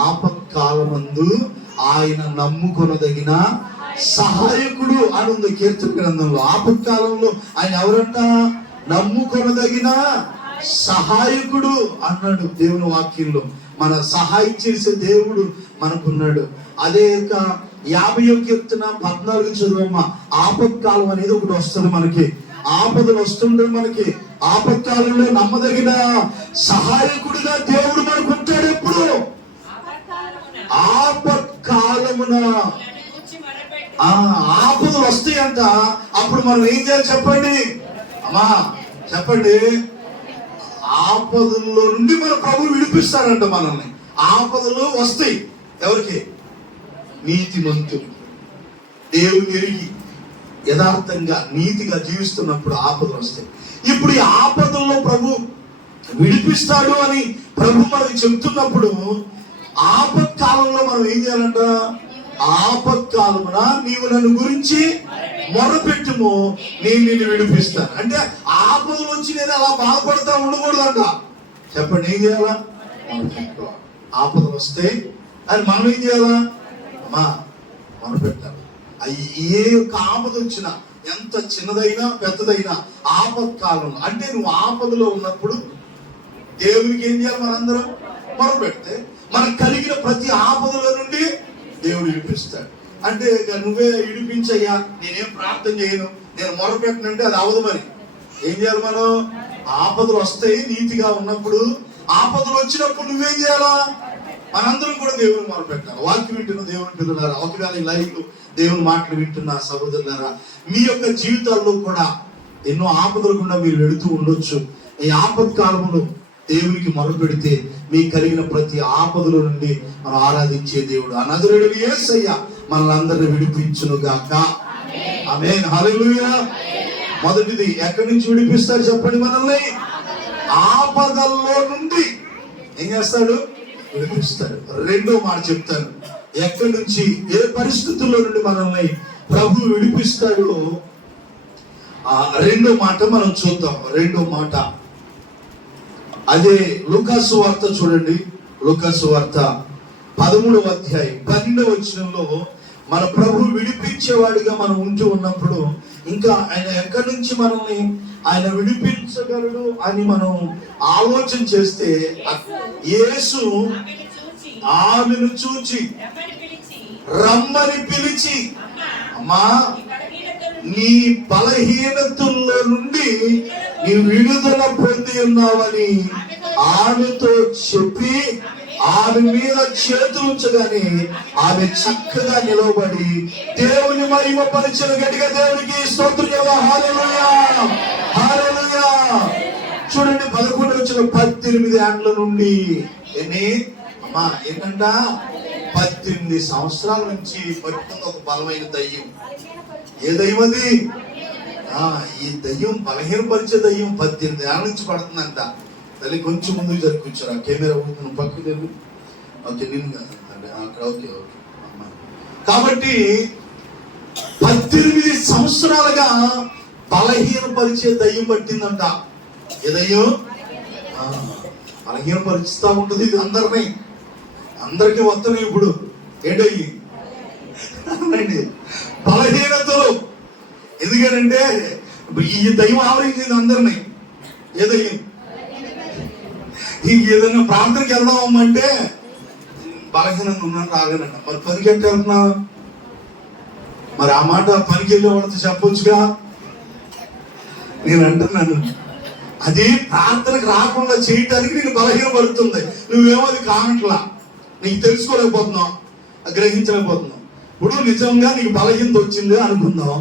ఆపత్కాలమందు ఆయన నమ్ముకొనదగిన సహాయకుడు అని ఉంది కీర్తన గ్రంథంలో. ఆపత్కాలంలో ఆయన ఎవరంట? నమ్ముకొనదగిన సహాయకుడు అన్నాడు దేవుని వాక్యంలో. మన సహాయం చేసే దేవుడు మనకున్నాడు. అదే యొక్క 50వ కీర్తన 14 చదువమ్మ. ఆపత్కాలం అనేది ఒకటి వస్తుంది మనకి. ఆపదలు వస్తుండే మనకి. ఆపత్కాలంలో నమ్మదగిన సహాయకుడిగా దేవుడు మనకు ఉంటాడు. ఎప్పుడు? ఆపత్కాలమున ఆపదలు వస్తాయంట. అప్పుడు మనం ఏం చేయాలి చెప్పండి అమ్మా, చెప్పండి. ఆపదల్లో నుండి మన ప్రభు విడిపిస్తాడంట మనల్ని. ఆపదలు వస్తాయి ఎవరికి? నీతిమంతులు, దేవుని ఎరిగి యథార్థంగా నీతిగా జీవిస్తున్నప్పుడు ఆపదలు వస్తాయి. ఇప్పుడు ఈ ఆపదల్లో ప్రభు విడిపిస్తాడు అని ప్రభు మనకి చెప్తున్నప్పుడు ఆపత్కాలంలో మనం ఏం చేయాలంట? ఆపత్కాలమున నీవు నన్ను గురించి మొరపెట్టుము, నేను నిన్ను విడిపిస్తాను. అంటే ఆపదలు వచ్చి నేను అలా బాధపడతా ఉండకూడదంట. చెప్పండి, ఏం చేయాలా? ఆపదలు వస్తే అని మనం ఏం చేయాలా? అమ్మా మొరపెట్టాలి. ఏ యొక్క ఆపద వచ్చినా, ఎంత చిన్నదైనా పెద్దదైనా ఆపత్కాలంలో, అంటే నువ్వు ఆపదలో ఉన్నప్పుడు దేవునికి ఏం చేయాలి? మనందరం మొరపెడితే మనకు కలిగిన ప్రతి ఆపదల నుండి దేవుడు విడిపిస్తాడు. అంటే నువ్వే విడిపించయ్యా, నేనేం ప్రార్థన చేయను, నేను మొరపెట్టనంటే అది అవదు. మరి ఏం చేయాలి? మనం ఆపదలు వస్తాయి, నీతిగా ఉన్నప్పుడు ఆపదలు వచ్చినప్పుడు నువ్వేం చేయాలా? మనందరం కూడా దేవుని మొరపెట్టాలి. వాక్యం వింటున్న దేవుని పిల్లలారా, ఒకవేళ ఈ లైవ్ దేవుని మాటలు వింటున్న సహోదరులారా, మీ యొక్క జీవితాల్లో కూడా ఎన్నో ఆపదలు గుండా మీరు వెళుతూ ఉండొచ్చు. ఈ ఆపత్కాలంలో దేవునికి మొరపెడితే మీకు కలిగిన ప్రతి ఆపదల నుండి మనం ఆరాధించే దేవుడు ఆ నజరేయుడు యేసయ్య మనల్ని అందరిని విడిపించును గాక. ఆమేన్, హల్లెలూయా. మొదటిది ఎక్కడి నుంచి విడిపిస్తాడు చెప్పండి? మనల్ని ఆపదల్లో నుండి ఏం చేస్తాడు? విడిపిస్తాడు. రెండో మాట చెప్తాను, ఎక్కడి నుంచి, ఏ పరిస్థితుల్లో నుండి మనల్ని ప్రభు విడిపిస్తాడు. రెండో మాట మనం చూద్దాం. రెండో మాట అదే లూకాసు వార్త చూడండి. లూకాసు వార్త 13వ అధ్యాయం 12వ వచనంలో మన ప్రభు విడిపించేవాడిగా మనం ఉంటూ ఉన్నప్పుడు ఇంకా ఆయన ఎక్కడి నుంచి మనల్ని ఆయన విడిపించగలడు అని మనం ఆలోచన చేస్తే, యేసు ఆమెను చూచి రమ్మని పిలిచి, అమ్మా నీ బలహీనతల్లో నుండి నీ విడుదల పొంది ఉన్నావని ఆమెతో చెప్పి ఆమె మీద చేతులు ఉంచగానే ఆమె చక్కగా నిలవబడి దేవుని మహిమ పరిచిన. గట్టిగా దేవునికి స్తోత్రం. హల్లెలూయా, హల్లెలూయా. చూడండి 11 వచ్చిన 18 ఏండ్ల నుండి అమ్మా ఏంటంట 18 సంవత్సరాల నుంచి పట్టుకున్న ఒక బలమైన దయ్యం. ఏ దయ్యం అది? ఈ దయ్యం బలహీనపరిచే దయ్యం 18 ఏళ్ళ నుంచి పడుతుందంట. తల్లి కొంచెం ముందుకు జరుపుకుంటారా? కెమెరా నువ్వు పక్కకు తెలియదు. ఓకే, నిన్ను అక్కడ. Okay okay. కాబట్టి 18 సంవత్సరాలుగా బలహీనపరిచే దయ్యం పట్టిందంట. ఏ దయ్యం? బలహీనపరుచుతా ఉంటుంది. ఇది అందరికీ వస్తున్నాయి ఇప్పుడు. ఏంటయ్యి? బలహీనతలు. ఎందుకంటే ఈ దయ్యం ఆవరించింది అందరినీ. ఏ దయ్యం? ఏదైనా ప్రార్థనకి వెళ్దామంటే బలహీనంగా ఉన్నాను రాలేనంట. మరి పనికి ఎట్లా వెళ్తున్నా? మరి ఆ మాట పనికి వెళ్ళే వాళ్ళతో చెప్పొచ్చుగా. నేను అంటున్నాను, అది ప్రార్థనకు రాకుండా చేయటానికి నేను బలహీనపడుతుంది. నువ్వేమో అది కానట్లా, నీకు తెలుసుకోలేకపోతున్నావు, గ్రహించలేకపోతున్నావు. ఇప్పుడు నిజంగా నీకు బలహీనత వచ్చింది అనుకుందాం.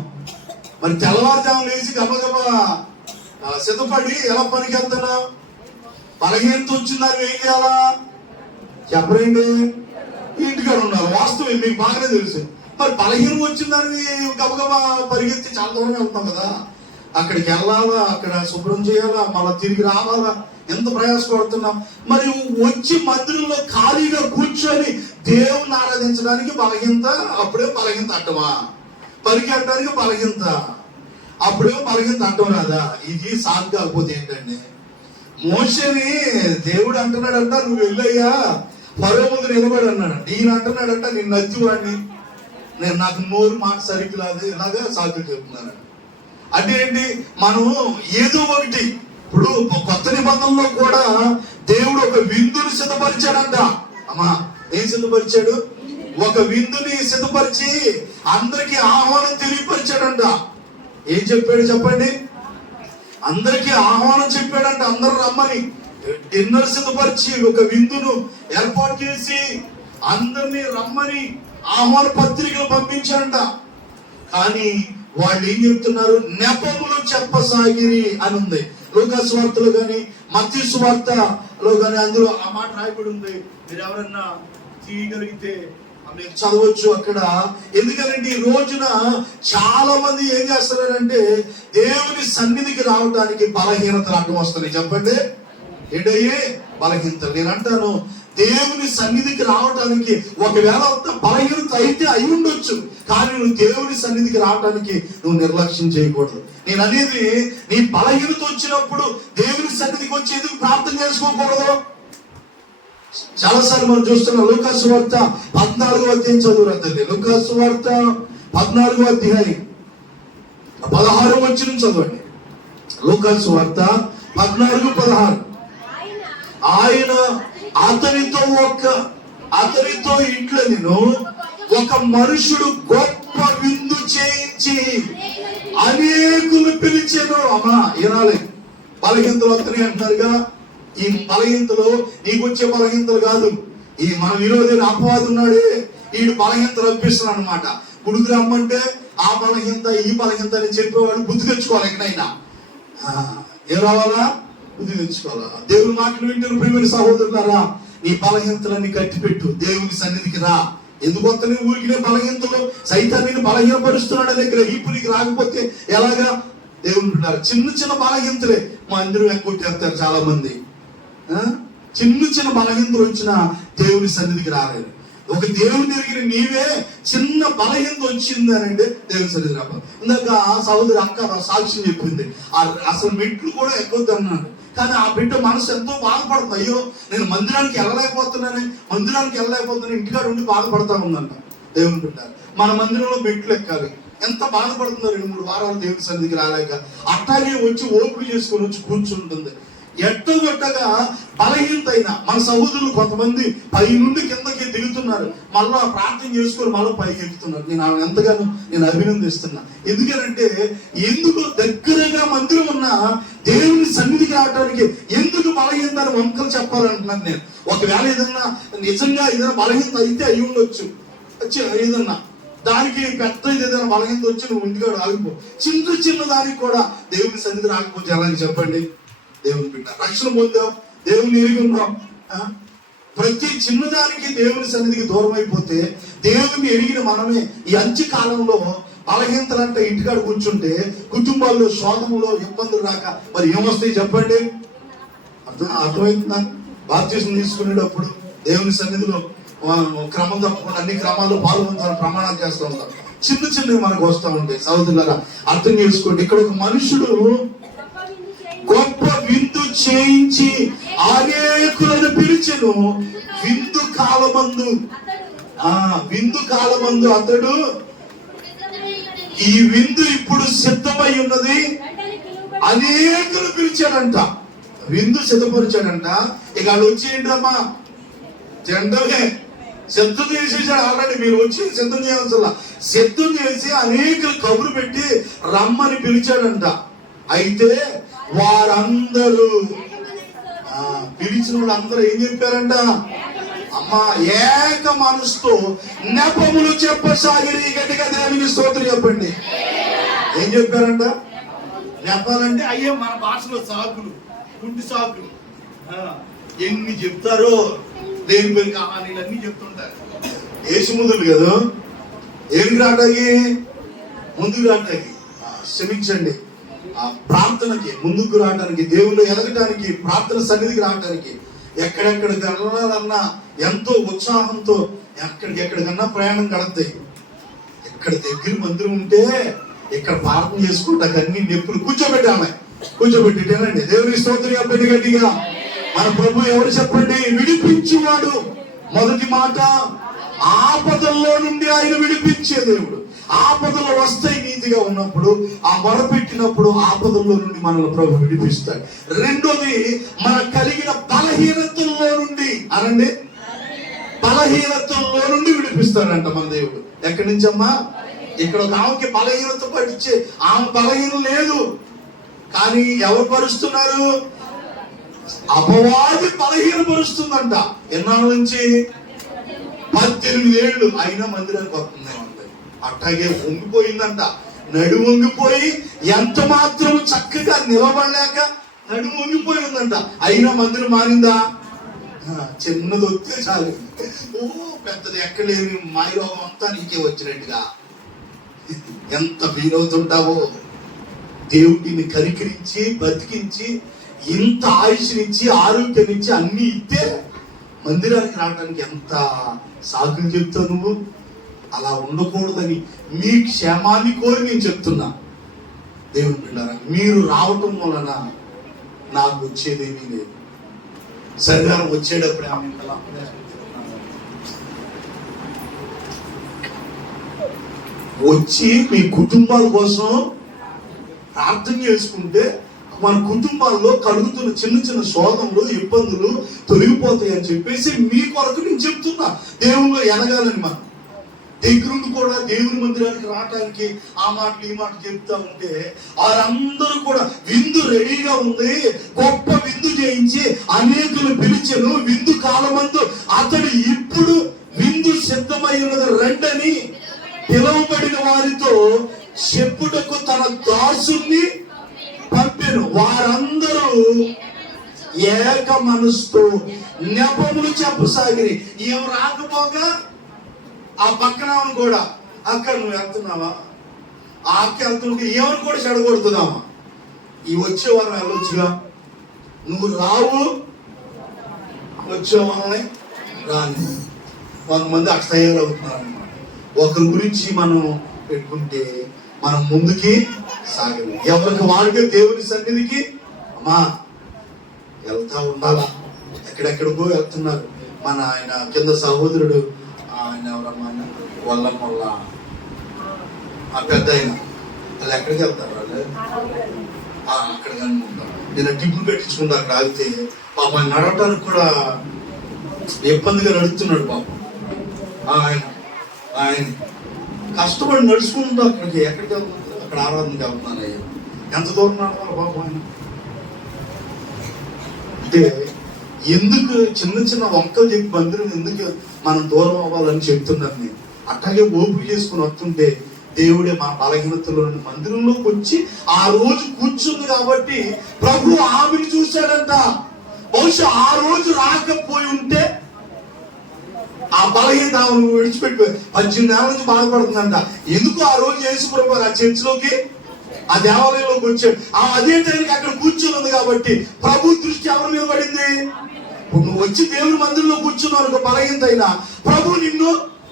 మరి తెల్లవారుజాము లేచి గబగబా సిద్ధపడి ఎలా పనికి వెళ్తానా? బలహీనత వచ్చిందని ఏం చేయాలా? చెప్పరేంటి? ఇంటికాడ ఉన్నారు. వాస్తవం మీకు బాగానే తెలుసు. మరి బలహీనం వచ్చిందని గబగబా పరిగెత్తి చాలా దూరం వెళ్తాం కదా. అక్కడికి వెళ్ళాలా, అక్కడ శుభ్రం చేయాలా, మళ్ళీ తిరిగి రావాలా, ఎంత ప్రయాసపడుతున్నాం. మరి వచ్చి మందిరంలో ఖాళీగా కూర్చొని దేవుని ఆరాధించడానికి బలహీనత. అప్పుడే బలహీనత అడ్డమా? పరిగెట్టడానికి బలహీనత. అప్పుడే బలహీనత అడ్డం రాదా? ఇది సాగు కాకపోతే ఏంటండి? మోషేని దేవుడు అంటున్నాడంట, నువ్వు వెళ్ళయ్యా ఫరో ముందు నిలబడి అన్నాడు. ఈయన అంటున్నాడంట, నేను నచ్చివాడిని, నాకు నోరు మాట సరిగ్గా రాదు, ఇలాగా సాగులు చెప్తున్నాడు. అంటే ఏంటి? మనం ఏదో ఒకటి. ఇప్పుడు కొత్త నిబంధనలో కూడా దేవుడు ఒక విందుని సిద్ధపరిచాడంట. అమ్మా ఏం సిద్ధపరిచాడు? ఒక విందుని సిద్ధపరిచి అందరికి ఆహ్వానం తెలియపరిచాడంట. ఏం చెప్పాడు చెప్పండి? అందరికి ఆహ్వానం చెప్పాడంట, అందరూ రమ్మని. డిన్నర్ సిద్ధపరిచి ఒక విందును ఏర్పాటు చేసి అందరినీ రమ్మని ఆహ్వాన పత్రికలు పంపించాడంట. కానీ వాళ్ళు ఏం చెప్తున్నారు? నెపములు చెప్పసాగిరి అని ఉంది లూకాసు వార్తలో కానీ మత్తయి సువార్తలో కానీ. అందులో ఆ మాట రాయబడి ఉంది. మీరు ఎవరన్నా తీయగలిగితే మీరు చదవచ్చు అక్కడ. ఎందుకంటే ఈ రోజున చాలా మంది ఏం చేస్తున్నారంటే దేవుని సన్నిధికి రావడానికి బలహీనతలు అడ్డం వస్తున్నాయి. చెప్పండి ఏంటయ్యే బలహీనతలు? నేను అంటాను, దేవుని సన్నిధికి రావడానికి ఒకవేళ బలహీనత అయితే అయి ఉండొచ్చు, కానీ నువ్వు దేవుని సన్నిధికి రావడానికి నువ్వు నిర్లక్ష్యం చేయకూడదు. నేను అనేది, నీ బలహీనత వచ్చినప్పుడు దేవుని సన్నిధికి వచ్చి ఎందుకు ప్రార్థన చేసుకోకూడదు? చాలాసార్లు మనం చూస్తున్నాం. లూకాసు వార్త 14వ అధ్యాయం చదువురా తల్లి. లూకాసు వార్త 14వ అధ్యాయం 16వ వచనం చదవండి. లూకా సువార్త 14:16. ఆయన అతనితో ఇంట్లో నేను ఒక మనుషుడు గొప్ప విందు చేయించి అనేకులు పిలిచాను. అమ్మా ఏనాలి బలహీనతలు వస్తున్నాయి అంటున్నారుగా. ఈ బలహీనతలు నీకు వచ్చే బలహీనతలు కాదు, ఈ మన విరోధి అపవాది ఉన్నాడే వీడు బలహీనతలు అనిపిస్తున్నాడు అనమాట. గుడికి రమ్మంటే ఆ బలహీనత ఈ బలహీనత అని చెప్పేవాడు బుద్ధి తెచ్చుకోవాలి. ఎక్కడైనా ఏం రావాలా? బుద్ధి తెచ్చుకోవాలా. దేవుని మాటలు వింటున్న ప్రియమైన సహోదరులారా, నీ బలహీనతలన్నీ కట్టిపెట్టు, దేవుని సన్నిధికి రా. ఎందుకు వస్తనే ఊరికినే బలహీనతలు సైతాన్ని బలహీనపరుస్తున్నాడు అనే గ్రహింపు నీకు రాకపోతే ఎలాగా? దేవుని బిడ్డలారా, చిన్న చిన్న బలహీనతలే మా అందరూ ఎక్కొట్టేస్తారు చాలా మంది. చిన్న బలహీనతలు వచ్చినా దేవుని సన్నిధికి రాలేదు. ఒక దేవుని ఎరిగిన నీవే చిన్న బలహీనత వచ్చింది అని అంటే దేవుని సన్నిధికి రావాలి. ఇందాక సహోదరి అక్క సాక్ష్యం చెప్పింది, అసలు మెట్లు కూడా ఎక్కొద్దు అన్నాడు. కానీ ఆ బిడ్డ మనసు ఎంతో బాధపడుతుంది. అయ్యో నేను మందిరానికి వెళ్ళలేకపోతున్నాను, ఇంటికాడ ఉండి బాధపడతా ఉందంట. దేవుని బిడ్డ మన మందిరంలో మెట్లు ఎక్కాలి, ఎంత బాధపడుతుందో 2-3 వారాలు దేవుని సన్నిధికి రాలేక. అట్టాగే వచ్చి ఓపిక చేసుకొని వచ్చి కూర్చుంటుంది. ఎట్టగొట్టగా బలహీనత అయినా మన సహోదరులు కొంతమంది పై నుండి కిందకి దిగుతున్నారు, మళ్ళా ప్రార్థన చేసుకొని మళ్ళీ పైకి ఎక్కుతున్నారు. నేను ఎంతగానో అభినందిస్తున్నా. ఎందుకనంటే ఎందుకు దగ్గరగా మందిరం ఉన్నా దేవుని సన్నిధికి రావడానికి ఎందుకు బలహీనత అని వంకలు చెప్పాలంటున్నాను నేను. ఒకవేళ నిజంగా ఏదైనా బలహీనత అయితే అయి ఉండొచ్చు, ఏదన్నా దానికి పెద్ద ఏదైనా బలహీనత వచ్చి నువ్వు ఇంటికాడ ఆగిపో. చిన్న దానికి కూడా దేవుని సన్నిధి రాకపోతే ఎలా అని చెప్పండి. దేవుని బిడ్డ రక్షణ పొందాం, దేవుని ఎరిగి ఉన్నాం. ప్రతి చిన్నదానికి దేవుని సన్నిధికి దూరం అయిపోతే దేవుని ఎరిగిన మనమే ఈ అంత్య కాలంలో బలహీనతలంటే ఇంటికాడ కూర్చుంటే కుటుంబాల్లో శోధములో ఇబ్బందులు రాక మరి ఏమొస్తాయి చెప్పండి. అర్థమవుతుందా? బాప్తిసం తీసుకునేటప్పుడు దేవుని సన్నిధిలో క్రమం తప్పకుండా అన్ని క్రమాల్లో పాల్గొంటారు, ప్రమాణాలు చేస్తూ ఉంటారు. చిన్నవి మనకు వస్తూ ఉంటాయి. సహోదరులారా అర్థం చేసుకోండి. ఇక్కడ ఒక మనుషుడు గొప్ప విందు చేయించి అనేకులను పిలిచెను. విందు కాలమందు అతడు ఈ విందు ఇప్పుడు సిద్ధమై ఉన్నది, అనేకులు పిలిచాడంట, విందు సిద్ధపరిచాడంట. ఇక వాళ్ళు వచ్చి ఏంటమ్మా తిండమే సిద్ధం చేసేసాడు ఆల్రెడీ. మీరు వచ్చి సిద్ధం చేయాల్సిన సిద్ధం చేసి అనేకులు కబురు పెట్టి రమ్మని పిలిచాడంట. అయితే వారందరూ పిలిచిన వాళ్ళందరూ ఏం చెప్పారంట? అమ్మా ఏక మనసుతో నెపములు చెప్పసాగిరి. గట్టిగా దేవునికి స్తోత్రం చెప్పండి. ఏం చెప్పారంట? నెపాలంటే అయ్యే మన భాషలో సాకులు, కుంటి సాకులు ఎన్ని చెప్తారో దేని పేరు కావాలి అన్ని చెప్తుంటారు. ఏసుముదులు కదా ఏం రాటాకి ముందుకు రాటాకి క్షమించండి, ప్రార్థనకి ముందుకు రావడానికి, దేవుళ్ళు ఎదగటానికి, ప్రార్థన సన్నిధికి రావడానికి ఎక్కడెక్కడికి వెళ్ళాలన్నా ఎంతో ఉత్సాహంతో ఎక్కడికన్నా ప్రయాణం గడుపుతాయి. ఇక్కడ దగ్గర మందిరం ఉంటే ఇక్కడ ప్రార్థన చేసుకుంటాక అన్ని నెప్పులు కూర్చోబెట్టేనండి. దేవుని స్తోత్రం చెప్పండి గట్టిగా. మన ప్రభు ఎవరు చెప్పండి? విడిపించేవాడు. మొదటి మాట ఆపదల్లో నుండి ఆయన విడిపించే దేవుడు. ఆపదలు వస్తాయి నీతిగా ఉన్నప్పుడు, ఆ మొరపెట్టినప్పుడు ఆపదల్లో నుండి మనల్ని ప్రభు విడిపిస్తాడు. రెండోది మన కలిగిన బలహీనతల్లో నుండి అనండి, బలహీనతల్లో నుండి విడిపిస్తాడంట మన దేవుడు. ఎక్కడి నుంచి అమ్మా? ఇక్కడ ఒక ఆమెకి బలహీనత పడిచే, ఆమె బలహీనం లేదు కానీ ఎవరు పరుస్తున్నారు? అపవాది బలహీనపరుస్తుందంట. ఎన్నాళ్ళ నుంచి? 18 ఏళ్ళు అయినా మందిరానికి వస్తుంది. అట్లాగే వంగిపోయిందంట, నడుము వంగిపోయి ఎంత మాత్రం చక్కగా నిలబడలేక నడుము వంగిపోయిందంట. అయినా మందిరం మారిందా? చిన్నది వస్తే చాలు, పెద్దది ఎక్కలేని మాయరోగం అంతా నీకే వచ్చినట్టుగా ఎంత వీలవుతుంటావో. దేవుడిని కరికరించి బతికించి ఇంత ఆయుష్నిచ్చి ఆరోగ్యాన్నిచ్చి అన్ని ఇస్తే మందిరానికి రావడానికి ఎంత సాకులు చెప్తావు నువ్వు. అలా ఉండకూడదని మీ క్షేమాన్ని కోరి నేను చెప్తున్నా. దేవుని బిడ్డలారా, మీరు రావటం వలన నాకు వచ్చేదేమీ లేదు. శరీరం వచ్చేటప్పుడు ఆమె వచ్చి మీ కుటుంబాల కోసం ప్రార్థన చేసుకుంటే మన కుటుంబాల్లో కలుగుతున్న చిన్న చిన్న శోధనలు ఇబ్బందులు తొలగిపోతాయి అని చెప్పేసి మీ కొరకు నేను చెప్తున్నా. దేవుళ్ళు ఎనగాలని మనం దగ్గరుండి కూడా దేవుని మందిరానికి రావడానికి ఆ మాటలు ఈ మాట చెప్తా ఉంటే వారందరూ కూడా విందు రెడీగా ఉంది, గొప్ప విందు చేయించి అనేకులు పిలిచెను. విందు కాలమందు అతడు ఇప్పుడు విందు సిద్ధమై ఉన్నది రండని పిలువబడిన వారితో చెప్పుటకు తన దాసుని పంపెను. వారందరూ ఏక మనసుతో నెపములు చెప్పసాగిరి. ఏం రాకపోగా ఆ పక్కన కూడా అక్కడ నువ్వు వెళ్తున్నావా, ఆ అక్క వెళ్తుంటే ఏమని కూడా చెడగొడుతున్నావా, ఈ వచ్చేవారం వెళ్ళొచ్చుగా, నువ్వు రావు వచ్చేవారని రాని. కొంతమంది అక్కడ తయారవుతున్నారు అన్నమాట. ఒకరి గురించి మనం పెట్టుకుంటే మనం ముందుకి సాగదు. ఎవరికి వాడికే దేవుని సన్నిధికి అమ్మా వెళ్తా ఉండాలా. ఎక్కడెక్కడికో వెళ్తున్నారు. మన ఆయన కింద సహోదరుడు ఆయన ఎవరమ్మా వల్ల ఆ పెద్ద ఆయన వాళ్ళు ఎక్కడికి వెళ్తారు, వాళ్ళు అక్కడ కనుకుంటారు. నేను టిప్పులు పెట్టించుకుంటా అక్కడ ఆగితే పాపం నడవటానికి కూడా ఇబ్బందిగా నడుస్తున్నాడు పాపం. ఆయన కష్టపడి నడుచుకుంటూ అక్కడికి ఎక్కడికి వెళ్తున్నారు, అక్కడ ఆరాధనకి వెళ్తున్నాను. అయ్యా ఎంత దూరం నడవాలి పాపం ఆయన. అంటే ఎందుకు చిన్న చిన్న వంకలు చెప్పి మందిరం ఎందుకు మనం దూరం అవ్వాలని చెప్తున్నాను నేను. అట్లాగే ఓపిక చేసుకుని వస్తుంటే దేవుడే మన బలహీనతలో నుండి మందిరంలోకి వచ్చి ఆ రోజు కూర్చుంది కాబట్టి ప్రభు ఆమెను చూశాడంట. బహుశా ఆ రోజు రాకపోయి ఉంటే ఆ బలహీనత విడిచిపెట్టిపోయి 18 ఏళ్ళ నుంచి బాధపడుతుందంట. ఎందుకు ఆ రోజు యేసు ప్రభు ఆ చర్చిలోకి ఆ దేవాలయంలోకి వచ్చాడు. అదే టైంకి అక్కడ కూర్చొని ఉంది కాబట్టి ప్రభు దృష్టి ఎవరి మీద పడింది. నువ్వు వచ్చి దేవుని మందిరంలో కూర్చున్నావు బలహీనత అయినా ప్రభు నిన్ను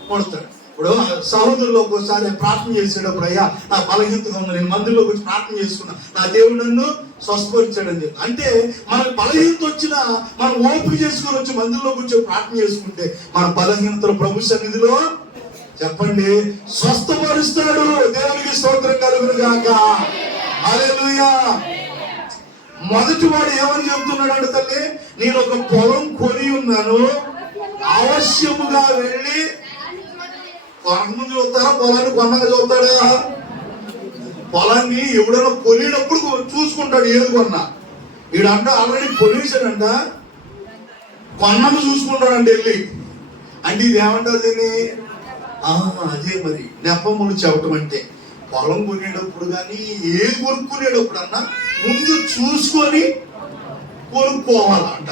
కొడతాడు. ఇప్పుడు సహోదరులు ఒకసారి ప్రార్థన చేసేటప్పుడు అయ్యా నా బలహీనతగా ఉంది, నేను మందిరంలోకి వచ్చి ప్రార్థన చేసుకున్నా, నా దేవుడు నన్ను స్వస్థపరిచాడని చెప్పి. అంటే మనకు బలహీనత వచ్చినా మనం ఓపిక చేసుకుని వచ్చి మందిరంలోకి వచ్చి ప్రార్థన చేసుకుంటే మన బలహీనతలు ప్రభు సన్నిధిలో చెప్పండి స్వస్థపరుస్తాడు. దేవునికి స్తోత్రం కలుగును గాక. హల్లెలూయా. మొదటి వాడు ఏమని చెప్తున్నాడు అంటే తల్లి, నేను ఒక పొలం కొని ఉన్నాను, అవశ్యముగా వెళ్ళి కొనముందు చూస్తారా, పొలాన్ని కొన్నాక చూస్తాడా? పొలాన్ని ఎవడైనా కొనేటప్పుడు చూసుకుంటాడు ఏది కొన్నా. వీడంట ఆల్రెడీ కొనేసాడంట, కొన్నాక చూసుకుంటాడంట వెళ్ళి. అంటే ఇది ఏమంటారు దీన్ని? అదే మరి నెపములు చెప్పటం అంటే. పొలం కొనేటప్పుడు కానీ ఏది కొనుక్కునేటప్పుడు అన్నా ముందు చూసుకొని కొనుక్కోవాలంట.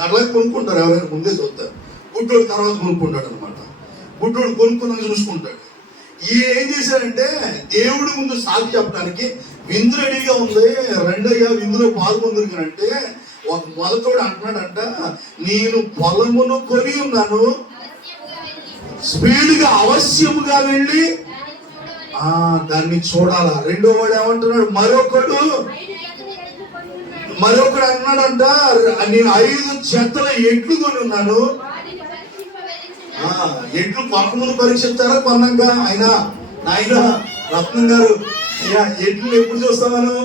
అట్లాగే కొనుక్కుంటారు ఎవరైనా, ముందే చూస్తారు. గుడ్డోడు తర్వాత కొనుక్కుంటాడు అనమాట. గుడ్డోడు కొనుక్కున్నాక చూసుకుంటాడు. ఏం చేశారంటే దేవుడి ముందు సాక్షి చెప్పడానికి విందు రెడీగా ఉంది, రెండయ్యా విందులో పాల్గొందురు అంటే ఒక మొదటోడు అంటున్నాడంట, నేను పొలమును కొని ఉన్నాను, స్పీడ్గా అవశ్యముగా వెళ్ళి దాన్ని చూడాలా. రెండో వాడు ఏమంటున్నాడు, మరొకడు అన్నాడంట, నేను 5 జతల ఎడ్లు కొని ఉన్నాను. ఎడ్లు కొనకముందు పరీక్షిస్తారా కొన్నాక? ఆయన రత్నం గారు అయ్యా ఎడ్లు ఎప్పుడు చూస్తామను?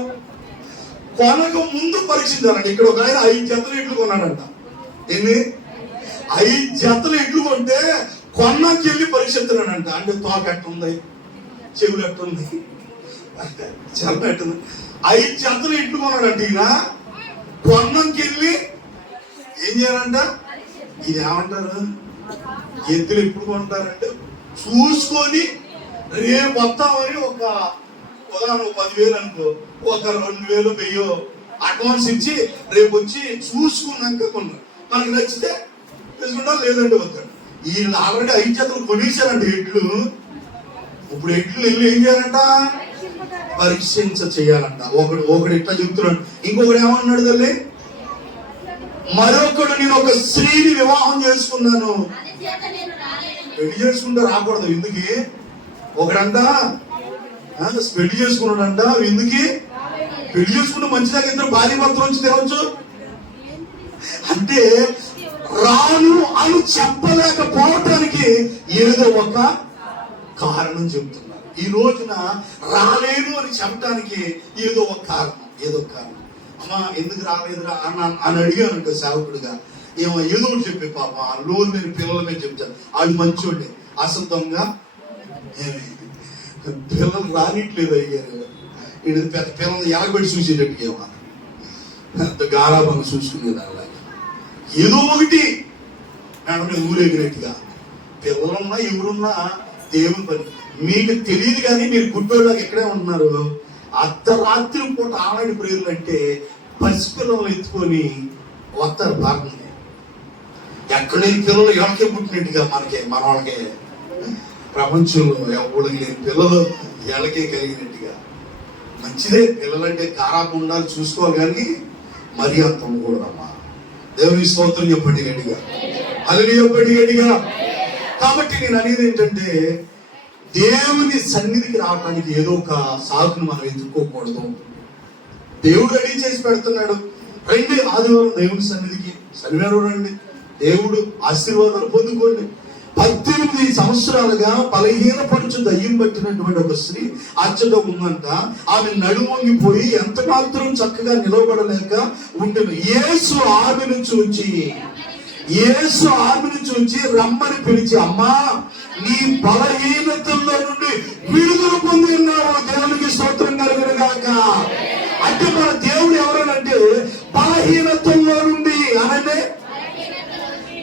కొనక ముందు పరీక్షించాలంట. ఇక్కడ ఒక ఆయన 5 జతల ఎడ్లు కొన్నాడంట. ఎన్ని 5 జతల ఎడ్లు కొంటే కొన్నాకి వెళ్ళి పరీక్షిస్తున్నాడంట. అంటే తోక ఎట్టుంది, చెవులు ఎట్టుంది, చల్ల ఎట్టుంది. 5 జతలు ఎడ్లు కొన్నాడంట ఈయన. కొన్నాకి వెళ్ళి ఏం చేయాలంట? ఇది ఏమంటారు, ఎద్దులు ఎప్పుడు కొంటారంటే చూసుకొని రేపు వస్తామని ఒక 10,000 అనుకో, ఒక 2,000 1000 అడ్వాన్స్ ఇచ్చి రేపు వచ్చి చూసుకున్నాక కొన్నారు. మనకి నచ్చితే తీసుకుంటా, లేదంటే వస్తాడు. వీళ్ళు ఆల్రెడీ 5 జతలు కొనేసారంట ఎడ్లు. ఇప్పుడు ఎడ్లు వెళ్ళి ఏం చేయాలంట? పరీక్షించ చేయాలంట. ఒకడు ఇట్లా చెప్తున్నాడు, ఇంకొకడు ఏమన్నాడు తల్లి, మరొకడు నేను ఒక స్త్రీని వివాహం చేసుకున్నాను. పెళ్లి చేసుకుంటే రాకూడదు విందుకి. ఒకడంట పెళ్లి చేసుకున్నాడంట విందుకి. పెళ్లి చేసుకుంటే మంచిదాకా ఇద్దరు భార్య భర్తలు వచ్చి తేవచ్చు. అంటే రాను అని చెప్పలేకపోవటానికి ఏదో ఒక కారణం చెప్తున్నారు. ఈ రోజున రాలేను అని చెప్పడానికి ఏదో ఒక కారణం. అమ్మా ఎందుకు రాలేదురా అని అడిగాను అనుకో సేవకుడిగా, ఏమో ఏదో ఒకటి చెప్పే పాప ఆ లోన్ నేను పిల్లల మీద చెప్తాను, వాళ్ళు మంచోళ్ళే. అసలు దొంగ పిల్లలు రానిట్లేదు అయ్యారు, ఇది పెద్ద పిల్లలు ఎలగబెట్టి చూసేటట్టుగా ఏమో పెద్ద గారాబంగా చూసుకునేది. అలాగే ఏదో ఒకటి మేడం ఊరేగినట్టుగా పిల్లలున్నా ఎవరున్నా దేవుని పని మీకు తెలియదు. కానీ మీరు గుడ్డోళ్ళకి ఎక్కడే ఉంటున్నారు. అర్ధరాత్రి పూట ఆనాడి ప్రేరులు అంటే పసిపిల్లలు ఎత్తుకొని వస్తారు భారతని. ఎక్కడ లేని పిల్లలు ఎవరికే పుట్టినట్టుగా మన వాళ్ళకే ప్రపంచంలో ఎవరికి లేని పిల్లలు ఎలకే కలిగినట్టుగా. మంచిదే, పిల్లలంటే గారాబం ఉండాలి, చూసుకోవాలి, కానీ మరీ అంత ఉండకూడదమ్మా. దేవుని స్తోత్రం చెప్పండి గట్టిగా, హల్లెలూయా చెప్పండి గట్టిగా. కాబట్టి నేను అనేది ఏంటంటే, దేవుని సన్నిధికి రావడానికి ఏదో ఒక సాకును మనం ఎదుర్కోకూడదు. దేవుడు రెడీ చేసి పెడుతున్నాడు. రండి ఆదివారం దేవుని సన్నిధికి, శనివారం రండి, దేవుడు ఆశీర్వాదాలు పొందుకోండి. 18 సంవత్సరాలుగా బలహీనపరుచు దయ్యం పట్టినటువంటి ఒక స్త్రీ అచ్చట ఉందంట. ఆమె నడుమొంగిపోయి ఎంత మాత్రం చక్కగా నిలబడలేక ఉండేది. యేసు ఆమెను చూచి రమ్మని పిలిచి, అమ్మా నీ బలహీనతల్లో నుండి విడుదల పొంది ఉన్నావు, దేవునికి స్తోత్రం కలుగును గాక. అంటే మన దేవుడు ఎవరనంటే బలహీనతల్లో నుండి అనంటే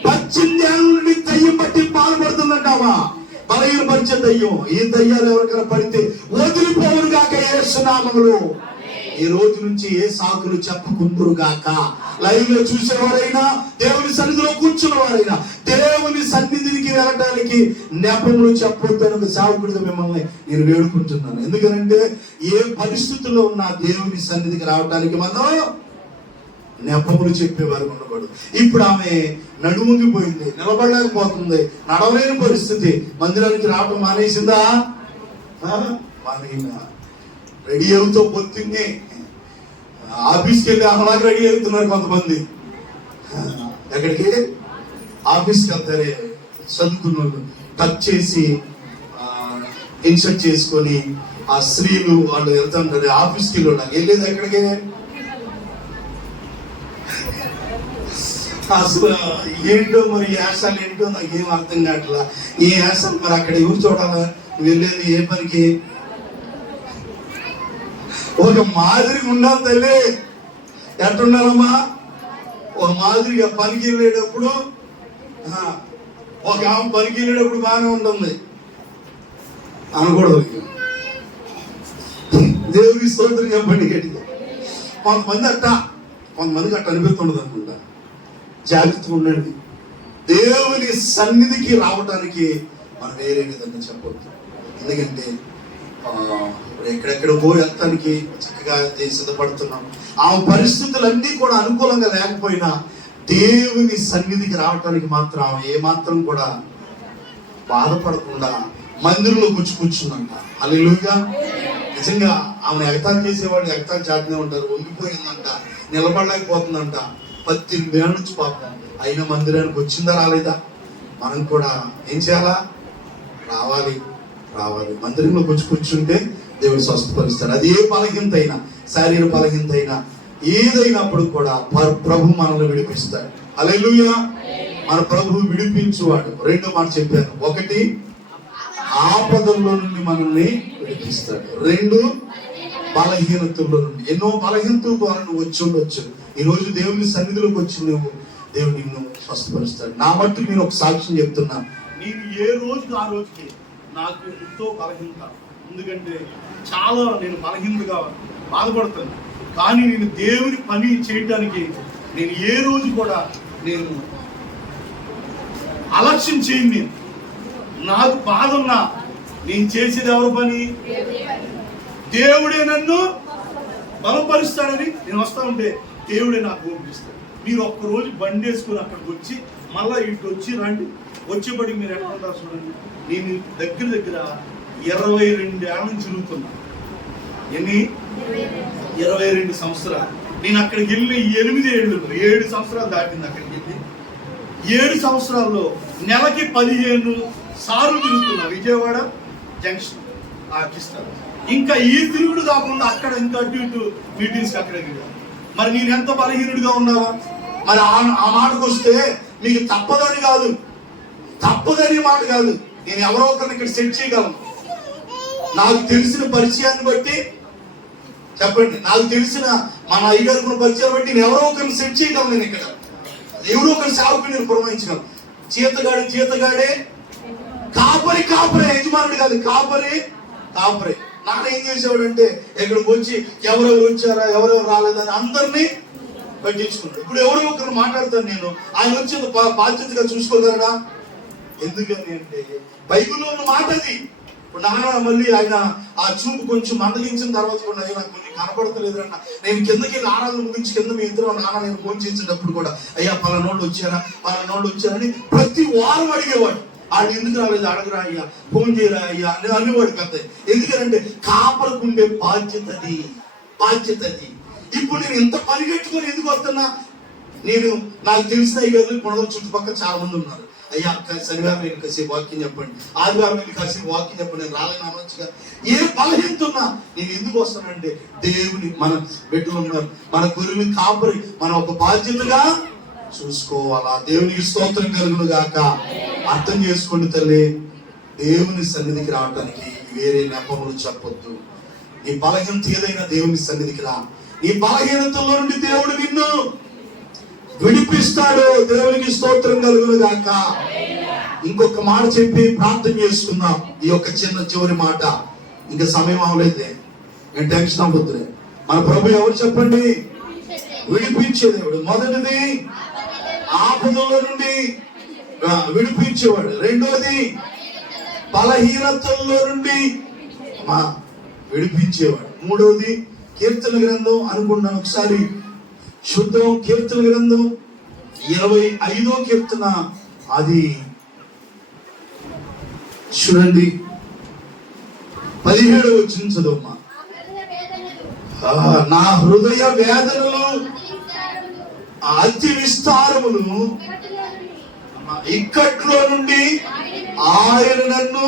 18 ఏళ్ళ నుండి దయ్యం బట్టి బాధపడుతుందంటావా? బలహీనపరిచే దయ్యం. ఈ దయ్యాలు ఎవరికైనా పడితే వదిలిపోవును గాక యేసు నామములో. ఈ రోజు నుంచి ఏ సాకులు చెప్పుకుందురు గాక. లైవ్ లో చూసేవారైనా, దేవుని సన్నిధిలో కూర్చున్న వారైనా, దేవుని సన్నిధికి వెళ్ళడానికి నెపములు చెప్పొద్దని ఒక సేవకుడిగా మిమ్మల్ని నేను వేడుకుంటున్నాను. ఎందుకంటే ఏ పరిస్థితుల్లో ఉన్న దేవుని సన్నిధికి రావడానికి మనం నెపములు చెప్పేవారు ఉండకూడదు. ఇప్పుడు ఆమె నడుముంగిపోయింది, నిలబడలేకపోతుంది, నడవలేని పరిస్థితి. మందిరానికి రావటం మానేసిందా? రెడీ అవుతూ పొద్దున్నే ఆఫీస్కి వెళ్ళి అలాగే రెడీ అవుతున్నారు కొంతమంది. ఎక్కడికి? ఆఫీస్కి వెళ్తారే చదువుకున్న వాళ్ళు, టచ్ చేసి ఇన్సర్ట్ చేసుకొని ఆ స్త్రీలు వాళ్ళు వెళ్తుంటారు ఆఫీస్కి వెళ్ళేది ఎక్కడికి? అసలు ఏంటో మరి యాసాలు ఏంటో నాకు ఏం అర్థం కావట్లా. ఈ యాసాలు మరి అక్కడ ఎవరు చూడాలా? వెళ్ళేది ఏ పనికి? ఒక మాదిరిగా ఉండాలి తల్లి. ఎట్టుండాలమ్మా? ఒక మాదిరిగా పనికి వెళ్ళేటప్పుడు, ఒక ఆమె పనికి వెళ్ళేటప్పుడు బాగానే ఉంటుంది అనకూడదు. దేవుని స్తోత్రం చెప్పండి గట్టిగా. కొంతమందికి అట్ట అనిపిస్తుండదు అనుకుంటా. జాగ్రత్తగా ఉండండి. దేవుని సన్నిధికి రావడానికి మనం వేరే విధంగా చెప్పొద్దు. ఎందుకంటే ఎక్కడెక్కడ వెళ్తానికి చక్కగా సిద్ధపడుతున్నాం. ఆ పరిస్థితులన్నీ కూడా అనుకూలంగా లేకపోయినా దేవుని సన్నిధికి రావడానికి మాత్రం ఆమె ఏమాత్రం కూడా బాధపడకుండా మందిరంలో కూర్చుందంట. హల్లెలూయా. నిజంగా ఆమెను ఎగతాళి చేసేవాళ్ళు ఎగతాళి చేస్తూనే ఉంటారు. వంగిపోయిందంట, నిలబడలేకపోతుందంట. 18 ఏళ్ళ నుంచి పాపం. అయినా మందిరానికి వచ్చిందా రాలేదా? మనం కూడా ఏం చేయాలా? రావాలి. మందిరంలో కూర్చుంటే దేవుడు స్వస్థపరుస్తాడు. అది ఏ బలహీనత అయినా, శారీరక బలహీనత అయినా, ఏదైనప్పుడు కూడా ప్రభు మనల్ని విడిపిస్తాడు. హల్లెలూయా. మన ప్రభు విడిపించువాడు. రెండో మాట చెప్పాను. ఒకటి, ఆపదల్లో నుండి మనల్ని విడిపిస్తాడు. రెండు, బలహీనతల్లో నుండి. ఎన్నో బలహీనతల ద్వారా నువ్వు వచ్చి ఉండొచ్చు. ఈ రోజు దేవుని సన్నిధిలోకి వచ్చి నువ్వు దేవుడు నిన్ను స్వస్థపరుస్తాడు. నా మట్టుకు నేను ఒక సాక్ష్యం చెప్తున్నా. నేను ఏ రోజుకి ఆ రోజుకి నాకు ఎంతో బలహీనత. ఎందుకంటే నేను బలహీనతగా బాధపడతాను. కానీ నేను దేవుని పని చేయడానికి నేను ఏ రోజు కూడా నేను అలక్ష్యం చేయను. నాకు బాధ ఉన్నా నేను చేసేది ఎవరి పని? దేవుడే నన్ను బలపరుస్తాడని నేను వస్తా ఉంటే దేవుడే నాకు పంపిస్తాడు. మీరు ఒక్కరోజు బండి వేసుకుని అక్కడికి వచ్చి మళ్ళీ ఇటు వచ్చి రండి. వచ్చేపటికి మీరు ఎక్కడ ఉంటారు చూడండి. నేను దగ్గర 22 ఏళ్ళ నుంచి తిరుగుతున్నా. ఎన్ని? 22 సంవత్సరాలు. నేను అక్కడికి వెళ్ళి 7 సంవత్సరాలు దాటింది. అక్కడికి వెళ్ళి 7 సంవత్సరాల్లో నెలకి 15 సార్లు తిరుగుతున్నా. విజయవాడ జంక్షన్ ఆర్టిస్తారు. ఇంకా ఈ తిరుగుడు కాకుండా అక్కడ ఇంకా అటు ఇటు మీటింగ్స్కి అక్కడ మరి నేను ఎంత బలహీనుడిగా ఉన్నావా? మరి ఆ మాటకు వస్తే మీకు తప్పదని మాట కాదు. నేను ఎవరో ఒకరిని ఇక్కడ సెట్ చేయగలను. నాకు తెలిసిన పరిచయాన్ని బట్టి చెప్పండి, నాకు తెలిసిన మన అయ్యగారికి పరిచయాన్ని బట్టి నేను ఎవరో ఒకరిని సెట్ చేయగలను. నేను ఇక్కడ ఎవరో ఒకరి సేవకుని నేను పురమాయించగలను. జీతగాడే కాపరే యజమానుడు కాదు, కాపరే. నాన్న ఏం చేసేవాడు అంటే ఇక్కడికి వచ్చి ఎవరెవరు వచ్చారా ఎవరెవరు రాలేదని అందరినీ పట్టించుకున్నాడు. ఇప్పుడు ఎవరో ఒకరు మాట్లాడతాను నేను, ఆయన వచ్చి బాధ్యతగా చూసుకోగలరా? ఎందుకని అంటే బైబిల్లో ఉన్న మాట అది. ఇప్పుడు నాన్న మళ్ళీ ఆయన ఆ చూపు కొంచెం మందలించిన తర్వాత కూడా నాకు కొన్ని కనపడతలేదు అన్న, నేను కిందకి వెళ్ళి ఆరాధన ముగించి కింద మీ ఇద్దరు నాన్న నేను ఫోన్ చేసేటప్పుడు కూడా అయ్యా పలానోళ్ళు వచ్చారని ప్రతి వారం అడిగేవాడు. ఆయన ఎందుకు రాలేదు అడగరా అయ్యా, ఫోన్ చేయరా అయ్యా అని అనేవాడు పెద్ద. ఎందుకంటే కాపలకుండే బాధ్యత అది. ఇప్పుడు నేను ఇంత పరిగెట్టుకొని ఎందుకు వస్తున్నా? నాకు తెలిసిన అయ్యారు కొనల చుట్టుపక్కల చాలా మంది ఉన్నారు. అయ్యా శనివారం వెళ్ళి కాసేపు వాక్యం చెప్పండి, ఆదివారం వెళ్ళి కాసేపు వాక్యం చెప్పండి, నేను రాలేను అనొచ్చుగా. ఏ బలహీనత ఉన్నా నేను ఎందుకు వస్తానంటే దేవుని మన బిడ్డలు ఉన్నారు, మన గురువుని కాపరి మనం ఒక బాధ్యతగా చూసుకోవాలా. దేవునికి స్తోత్రం కలుగును గాక. అర్థం చేసుకోండి తల్లి, దేవుని సన్నిధికి రావటానికి వేరే నెపములు చెప్పొద్దు. నీ బలహీనత ఏదైనా దేవుని సన్నిధికి రా. నీ బలహీనతలో నుండి దేవుడు నిన్ను విడిపిస్తాడు. దేవునికి స్తోత్రం కలుగును గాక. ఇంకొక మాట చెప్పి ప్రార్థన చేసుకుందాం. ఈ యొక్క చివరి మాట. ఇంకా సమయం అవలేదే, నేను టెన్షన్ అవ్వద్దులే. మన ప్రభు ఎవరు చెప్పండి? విడిపించే దేవుడు. మొదటిది ఆపదల నుండి విడిపించేవాడు. రెండోది బలహీనతల్లో నుండి విడిపించేవాడు. మూడవది కీర్తన గ్రంథం అనుకున్నాను ఒకసారి శుద్ధం. కీర్తన గ్రంథం 25వ కీర్తన అది చూడండి, 17వ వచనం చదువమ్మా. నా హృదయ వేదనలు అతి విస్తారములు, ఇక్కట్లో నుండి ఆయన నన్ను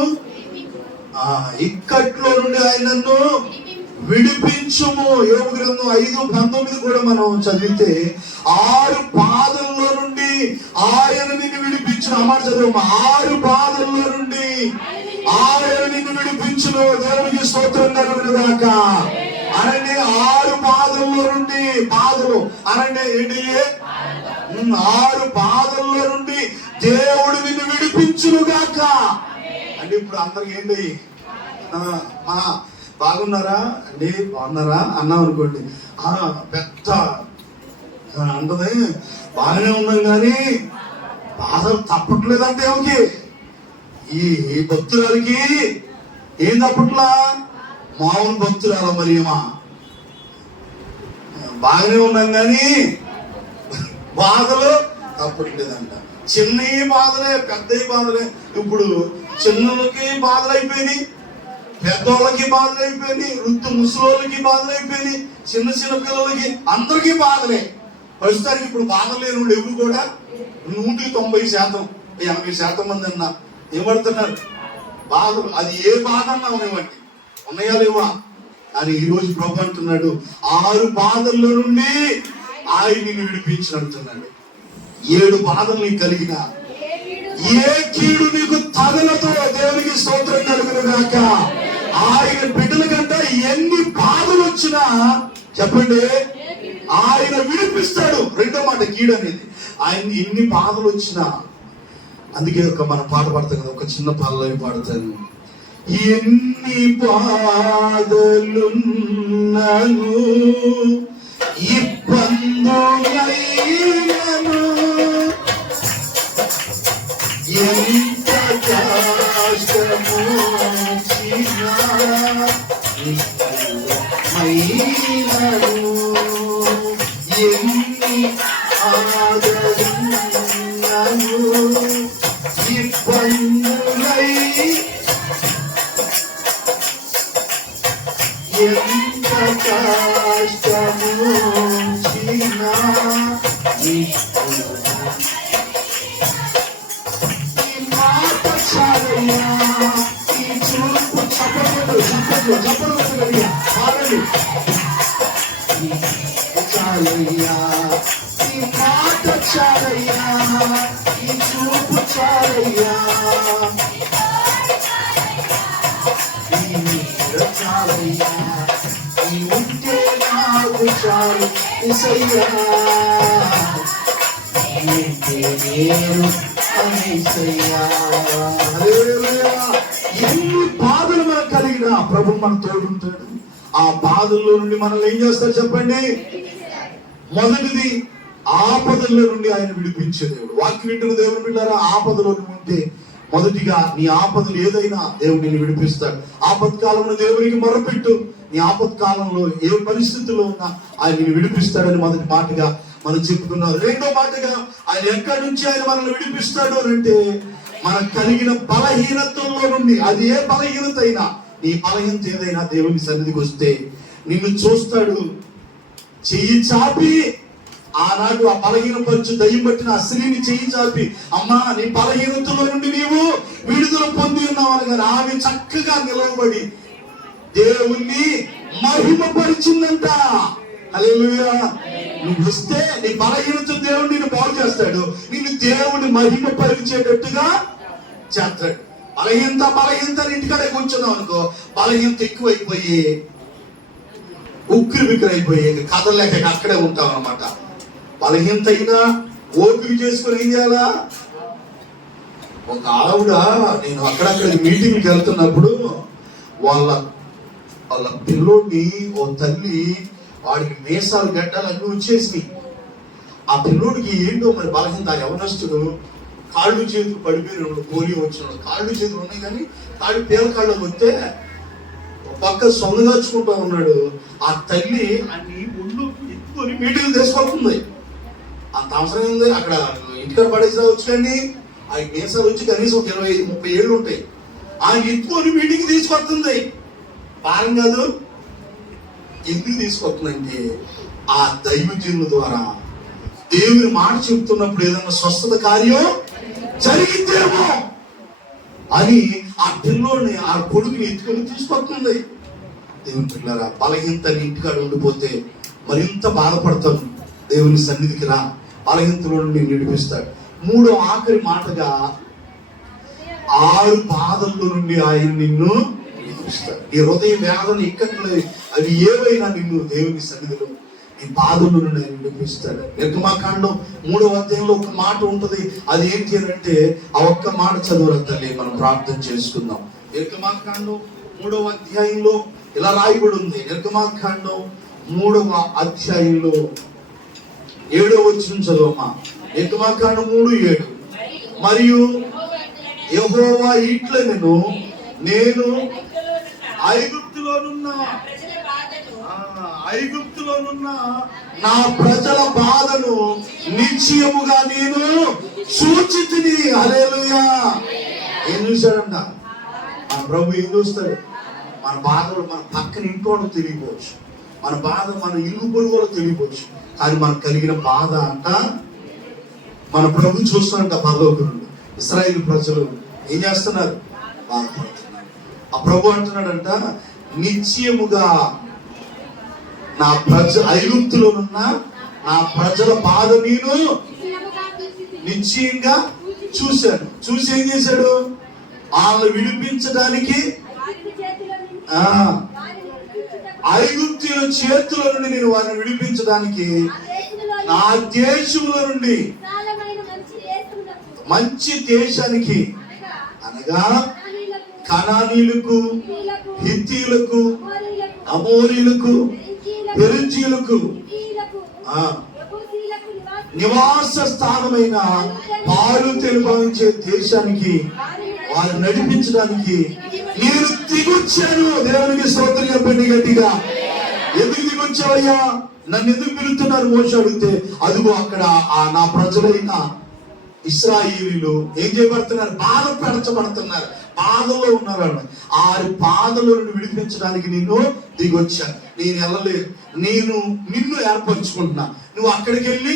విడిపించుము. యోబు గ్రంథం 5:19 కూడా మనం చదివితే 6 పాదల్లో నుండి ఆయన నిన్ను విడిపించును. అమ్మాట చదువు. 6 పాదల్లో నుండి ఆయన నిన్ను విడిపించును. దేవునికి స్తోత్రం కలుగును గాక. అనండి 6 పాదల్లో నుండి, పాదలు అనండి ఏంటి? 6 పాదల్లో నుండి దేవుడు నిన్ను విడిపించును గాక. అంటే ఇప్పుడు అందరికి ఏంటి? బాగున్నారా అండి, బాగున్నారా అన్నాం అనుకోండి, పెద్ద అంటది బాగానే ఉన్నాం కానీ బాధలు తప్పట్లేదంటే ఏమిటి? ఈ భక్తురాలకి ఏం తప్పట్లా? మామూలు భక్తురాల మరియమ్మా బాగానే ఉన్నాం కానీ బాధలు తప్పట్లేదంట. చిన్న బాధలే పెద్ద బాధలే. ఇప్పుడు చిన్నలకి బాధలు అయిపోయినాయి, పెద్దోళ్ళకి బాధలు అయిపోయినాయి, ముసలోళ్ళకి బాధలు అయిపోయినాయి, చిన్న పిల్లలకి అందరికీ బాధలే. ప్రస్తుతానికి ఇప్పుడు బాధలు లేని వాళ్ళు ఎవరు కూడా 190%, 80% మంది అన్నా ఏమడుతున్నారు బాధలు. అది ఏ బాధ అన్నా ఉన్నాయండి, ఉన్నాయా లేవా అని ఈరోజు ప్రభు అంటున్నాడు. 6 బాధల్లో నుండి ఆయన నిన్ను విడిపించినట్టున్నాడు. 7 బాధలు నీకు కలిగిన ఏ కీడు నీకు తగలతో దేవునికి స్తోత్రం కలుగును గాక. ఆయన బిడ్డల కంటే ఎన్ని బాధలు వచ్చినా చెప్పండి ఆయన విడిపిస్తాడు. రెండో మాట కీడు అనేది. ఆయన ఎన్ని బాధలు వచ్చినా, అందుకే ఒక మన పాట పాడతాం కదా, ఒక చిన్న పాటలో పాడతాను. ఎన్ని బాధలున్నను ఇబ్బందులైనను ఎంత కష్టము మైనను ఎన్ని ఆదరున్నను ఇబ్బందులై ఎంత కష్టము ఈ మాట చాలయ్యా, ఈ చూపు చపలు చప్పట్లు పెట్టగలిగా పాడండి. చాలయ్యా ఈ మాట చాలయ్యా, ఈ చూపు చాలయ్యా, ఈ నీడ చాలయ్యా, ఈ ఉంటే నాకు చాలు యేసయ్యా, ఏంటే నేను యేసయ్యా. హల్లెలూయా. ఎన్ని బాధలు మనకు కలిగినా ప్రభు మన తోడుంటాడు. ఆ బాధల్లో నుండి మనల్ని ఏం చేస్తారు చెప్పండి? మొదటిది ఆపదల్లో నుండి ఆయన విడిపించే దేవుడు. వాక్యం వింటున్న దేవుడు బిడ్డారా, ఆపదలో ఉంటే మొదటిగా నీ ఆపదలు ఏదైనా దేవుడు నిన్ను విడిపిస్తాడు. ఆపత్కాలంలో దేవునికి మొరపెట్టు. నీ ఆపత్కాలంలో ఏ పరిస్థితుల్లో ఉన్నా ఆయన నిన్ను విడిపిస్తాడని మొదటి మాటగా మనం చెప్పుకున్నాం. రెండో మాటగా ఆయన ఎక్కడి నుంచి ఆయన మనల్ని విడిపిస్తాడు అని అంటే మనకు కలిగిన బలహీనతల్లో నుండి. అది ఏ బలహీనత అయినా, నీ బలహీనత ఏదైనా దేవుని సన్నిధికి వస్తే నిన్ను చూస్తాడు. చెయ్యి చాపి ఆనాడు ఆ బలహీనపరచు దయ్యం పట్టిన ఆ స్త్రీని చెయ్యి చాపి, అమ్మా నీ బలహీనతలో నుండి నీవు విడుదల పొంది ఉన్నావు అనగానే ఆమె చక్కగా నిలవబడి దేవుణ్ణి మహిమపరిచిందంట. హల్లెలూయా. నువ్వు వస్తే నీ బలహీనత దేవుడు నిన్ను బాగు చేస్తాడు. నిన్ను దేవుని మహిమపరిచేటట్టుగా చేస్తాడు. బలహీనత ఇంటికాడే కూర్చున్నావు అనుకో, బలహీనత ఎక్కువైపోయి ఉక్కిరి బిక్కిరి అయిపోయి కథలేక అక్కడే ఉంటావు అనమాట. బలహీనత అయినా ఓపిక చేసుకుని ఏం చేయాలా? ఒక ఆవిడ, నేను అక్కడక్కడ మీటింగ్కి వెళ్తున్నప్పుడు వాళ్ళ పిల్లోడిని ఓ తల్లి, వాడికి మీసాలు గడ్డాలు అన్నీ వచ్చేసి, ఆ పిల్లోడికి ఏంటో మరి బలహీనత. యవనస్తుడు కాళ్ళు చేతులు పడిపోయినాడు, పోలియో వచ్చినాడు, కాళ్ళు చేతులు ఉన్నాయి కానీ పేల కాళ్ళు వస్తే పక్క సొందగాచుకుంటా ఉన్నాడు. ఆ తల్లి అన్ని ఒళ్ళు ఎత్తుకొని మీటింగ్ తీసుకొస్తుంది. అంత అవసరం ఉంది అక్కడ ఇంటికాడ పడేసి రావచ్చు, కానీ ఆ మీసాలు వచ్చి కనీసం 25-30 ఏళ్ళు ఉంటాయి. ఆయన ఎత్తుకొని మీటింగ్ తీసుకొస్తుంది. భారం కాదు. ఎందుకు తీసుకొస్తుందంటే ఆ దైవజనుల ద్వారా దేవుని మాట చెప్తున్నప్పుడు ఏదన్నా స్వస్థత కార్యం జరిగితేమో అని ఆ పిల్లోని, ఆ కొడుకుని ఎత్తుకొని తీసుకొస్తుంది. దేవుని పిల్లరా, బలహీనత ఇంటికాడ ఉండిపోతే మరింత బాధపడతాను. దేవుని సన్నిధికి రా, బలహీనతలో నుండి విడిపిస్తాడు. మూడో ఆఖరి మాటగా 6 బాధల్లో నుండి ఆయన నిన్ను విడిపిస్తాడు. నీ హృదయ వేదన ఇక్కట్లు అవి ఏవైనా నిన్ను దేవుని సన్నిధిలో ఈ బాధల్లో నుండి ఆయన విడిపిస్తాడు. నిర్గమాకాండం 3వ అధ్యాయంలో ఒక మాట ఉంటుంది. అది ఏంటి అంటే ఆ ఒక్క మాట చదువురా తల్లి, మనం ప్రార్థన చేసుకుందాం. నిర్గమాకాండం 3వ అధ్యాయంలో ఇలా రాయబడి ఉంది. నిర్గమాకాండం 3వ అధ్యాయంలో 7వ వచనం చదువమ్మా. నిర్గమాకాండం 3:7. మరియు యెహోవా ఇట్లనెను, నేను ఐగుప్తులోనున్న నా ప్రజల బాధను నిశ్చయముగా నేను సూచితిని. హల్లెలూయా. ఏం చూశాడంట మన ప్రభు? ఏం చూస్తాడు? మన బాధలు మన పక్కన ఇంట్లో తెలియపోవచ్చు, మన బాధ మన ఇల్లు పొరుగులో తెలియపోవచ్చు, కానీ మనకు కలిగిన బాధ అంట మన ప్రభు చూస్తాడంట. పరలోకం ఇశ్రాయేలు ప్రజలు ఏం చేస్తున్నారు? బాధపడుతున్నారు. ఆ ప్రభు అంటున్నాడంట, నిశ్చయముగా నా ఐగుప్తులోనున్న నా ప్రజల బాధ నేను నిశ్చయంగా చూశాను. చూసి ఏం చేశాడు? వాళ్ళని విడిపించడానికి, ఐగుప్తుల చేతుల నుండి నేను వారిని విడిపించడానికి నా దేశంలో నుండి మంచి దేశానికి, అనగా కనానీయులకు, హిత్తీయులకు, అమోరీయులకు, పెరిజీయులకు నివాస స్థానమైన పాలు తెలుపవించే దేశానికి వారు నడిపించడానికి నేను దిగొచ్చాను. దేవునికి స్తోత్రం చెప్పండి గట్టిగా. ఎందుకు దిగొచ్చావయ్యా? నన్ను ఎందుకు పిలుస్తున్నారు మోషే అడిగితే, అదిగో అక్కడ నా ప్రజలైన ఇశ్రాయేలీయులు ఏం చేయబడుతున్నారు? బాధపరచబడుతున్నారు, బాధలో ఉన్నారు. ఆ బాధలో నుండి విడిపించడానికి నిన్ను దిగొచ్చాను. నేను వెళ్ళలేదు, నేను నిన్ను ఏర్పరచుకుంటున్నా. నువ్వు అక్కడికి వెళ్ళి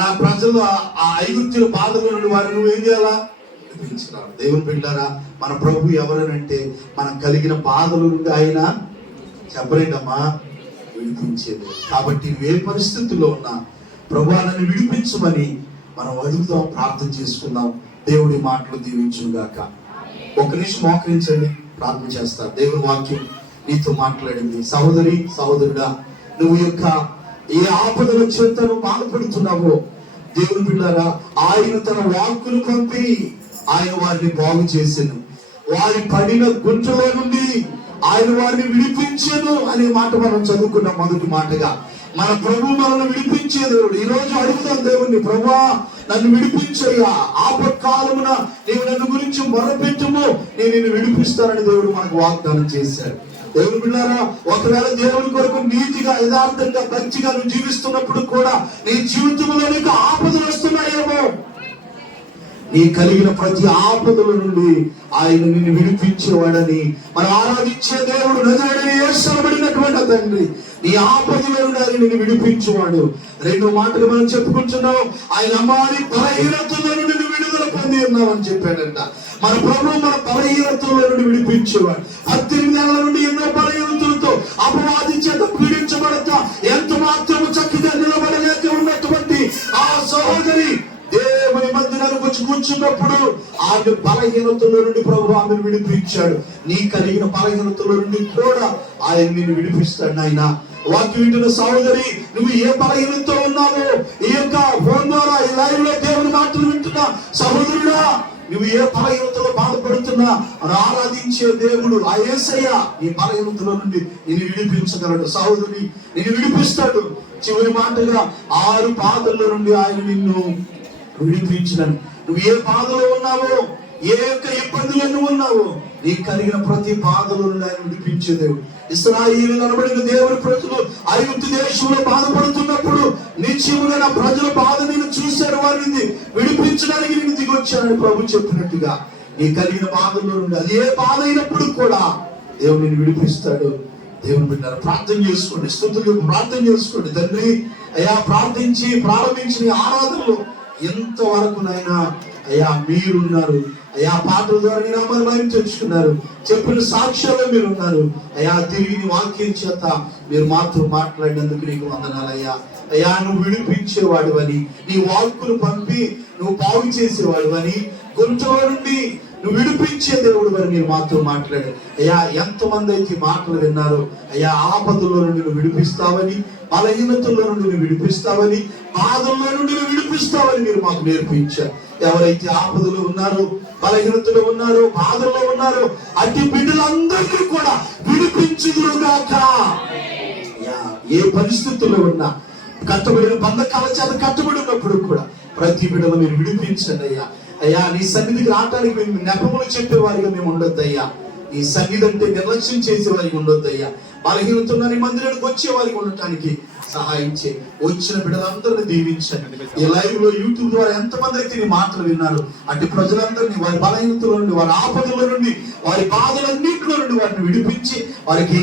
నా ప్రజలు ఆ ఐగుప్తుల బాధలో నుండి వారిని నువ్వేం చేయాలా? విడిపించినాడు. దేవుని బిడ్డారా, మన ప్రభు ఎవరనంటే మనం కలిగిన బాధల నుండి ఆయన చెప్పలేదమ్మా విడిపించేది. కాబట్టి నువ్వు ఏ పరిస్థితుల్లో ఉన్నా ప్రభు నన్ను విడిపించమని మనం అడుగుదాం, ప్రార్థన చేసుకుందాం. దేవుడి మాటలు దీవించుగాక. ఒక నిమిషం మోకరించండి, ప్రార్థన చేస్తా. దేవుని వాక్యం నీతో మాట్లాడింది. సహోదరి సహోదరుడా, నువ్వు యొక్క ఏ ఆపదల చేత నువ్వు బాధపడుతున్నావో దేవుని బిడ్డారా, ఆయన తన వాక్కును పంపి ఆయన వారిని బాగు చేసెను. వారి పడిన గుంటలో నుండి ఆయన వారిని విడిపించెను అనే మాట మనం చదువుకున్నాం మొదటి మాటగా. మన ప్రభు మనల్ని విడిపించే దేవుడు. ఈ రోజు అడుగుతాం దేవుణ్ణి, ప్రభువా నన్ను విడిపించయ్యా, ఆపత్కాలమున నీవు నన్ను గురించి మొరపెట్టుము, నేను నిన్ను విడిపిస్తానని దేవుడు మనకు వాగ్దానం చేశాడు. దేవుని బిడ్డారా, ఒకవేళ దేవుని కొరకు నీతిగా యథార్థంగా మంచిగా నువ్వు జీవిస్తున్నప్పుడు కూడా నీ జీవితంలో నీకు ఆపదలు వస్తున్నాయేమో, నీ కలిగిన ప్రతి ఆపదల నుండి ఆయన నిన్ను విడిపించేవాడని మనం ఆరాధించే దేవుడు నజరేయుడైన యేసు అనబడినటువంటి తండ్రి నీ ఆపదల నుండి ఆయన నిన్ను విడిపించేవాడు. రెండు మాటలు మనం చెప్పుకుంటున్నాం, ఆయన అమ్మాని బలహీనతల నుండి నువ్వు విడుదల పొంది ఉన్నావని చెప్పాడంట. మన ప్రభు మన బలహీనతల నుండి విడిపించేవాడు. 18 ఏళ్ల నుండి ఎన్నో బలహీనతలతో అపవాది చేత పీడించబడతా ఎంత మాత్రము చక్కగా నిలబడలేక ఉన్నటువంటి ఆ సహోదరి దేవుని మందిరానికి వచ్చి కూర్చున్నప్పుడు ఆమె బలహీనతల నుండి ప్రభు ఆమెను విడిపించాడు. నీ కలిగిన బలహీనతల నుండి కూడా ఆయన నిన్ను విడిపిస్తాడు. ఆయన వాక్యం వింటున్న సహోదరి, నువ్వు ఏ బలహీనతతో ఉన్నావో ఈ యొక్క ఫోన్ ద్వారా ఈ లైవ్ లో దేవుని మాటలు వింటున్నా సహోదరుడా, నువ్వు ఏ బలహీనతలో బాధపడుతున్నా ఆరాధించే దేవుడు ఆ యేసయ్య నీ బలహీనతల నుండి నిన్ను విడిపించగలడు. సహోదరి నిన్ను విడిపిస్తాడు. చివరి మాటగా 6 బాధల నుండి ఆయన నిన్ను విడిపించినను. నువ్వు ఏ బాధలో ఉన్నావో, ఏ యొక్క ఇబ్బందులను ఉన్నావో, నీకు కలిగిన ప్రతి బాధలో నుండి ఆయన విడిపించే దేవుడు. ఇశ్రాయేలు అనబడిన దేవుని ప్రజలు ఐగుప్తు దేశంలో బాధపడుతున్నప్పుడు నిశ్చయముగా నా ప్రజల బాధ నేను చూశాను, వారిని విడిపించడానికి నేను దిగొచ్చానని ప్రభు చెప్పినట్టుగా నీ కలిగిన బాధల్లో నుండి అది ఏ బాధ అయినప్పుడు కూడా దేవుడు నిన్ను విడిపిస్తాడు. దేవుని బిడ్డలారా, ప్రార్థన చేసుకోండి, స్తుతులు ప్రార్థన చేసుకోండి. తండ్రి అయ్యా, ప్రార్థించి ప్రారంభించిన ఆరాధనలో ఎంతవరకు నాయనా అయ్యా మీరున్నారు. అయ్యా పాటల ద్వారా నీ నామాన్ని మహిమ తెచ్చుకున్నారు, చెప్పిన సాక్ష్యాలు మీరు ఉన్నారు. అయ్యా తిరిగి నీ వాక్యం చేత మీరు మాతో మాట్లాడినందుకు నీకు వందనాలయ్యా. అయ్యా నువ్వు విడిపించేవాడు అని, నీ వాక్కును పంపి నువ్వు బాగు చేసేవాడు అని, గుంటలో నుండి నువ్వు విడిపించే దేవుడు అని మీరు మాతో మాట్లాడారు. అయ్యా ఎంతమంది అయితే మాటలు విన్నారు, అయ్యా ఆపదల్లో నుండి నువ్వు విడిపిస్తావని, బలహీనతల్లో నుండి నువ్వు విడిపిస్తావని, బాధల్లో నుండి నువ్వు విడిపిస్తావని మీరు మాకు నేర్పించారు. ఎవరైతే ఆపదలు ఉన్నారో, బలహీనతలు ఉన్నారో, బాధల్లో ఉన్నారో అట్టి బిడ్డలందరినీ కూడా విడిపించుదురుగాక. ఏ పరిస్థితుల్లో ఉన్నా, కట్టబడిన బంధకాల చేత కట్టబడి ఉన్నప్పుడు కూడా ప్రతి బిడ్డలు మీరు విడిపించండి అయ్యా. అయ్యా నీ సన్నిధికి రావడానికి మేము నెపములు చెప్పేవారిగా మేము ఉండొద్దయ్యా. నీ సన్నిధి అంటే నిర్లక్ష్యం చేసేవారికి ఉండొద్దయ్యా. బలహీనతన్న నీ మందిరానికి వచ్చేవారికి ఉండటానికి సహాయం చేయి. వచ్చిన బిడ్డలందరినీ దీవించండి. ఈ లైవ్ లో యూట్యూబ్ ద్వారా ఎంతమంది అయితే నీ మాటలు విన్నారు అటు ప్రజలందరినీ వారి బలహీనతల నుండి, వారి ఆపదల నుండి, వారి బాధలన్నింటిలో నుండి వారిని విడిపించి వారికి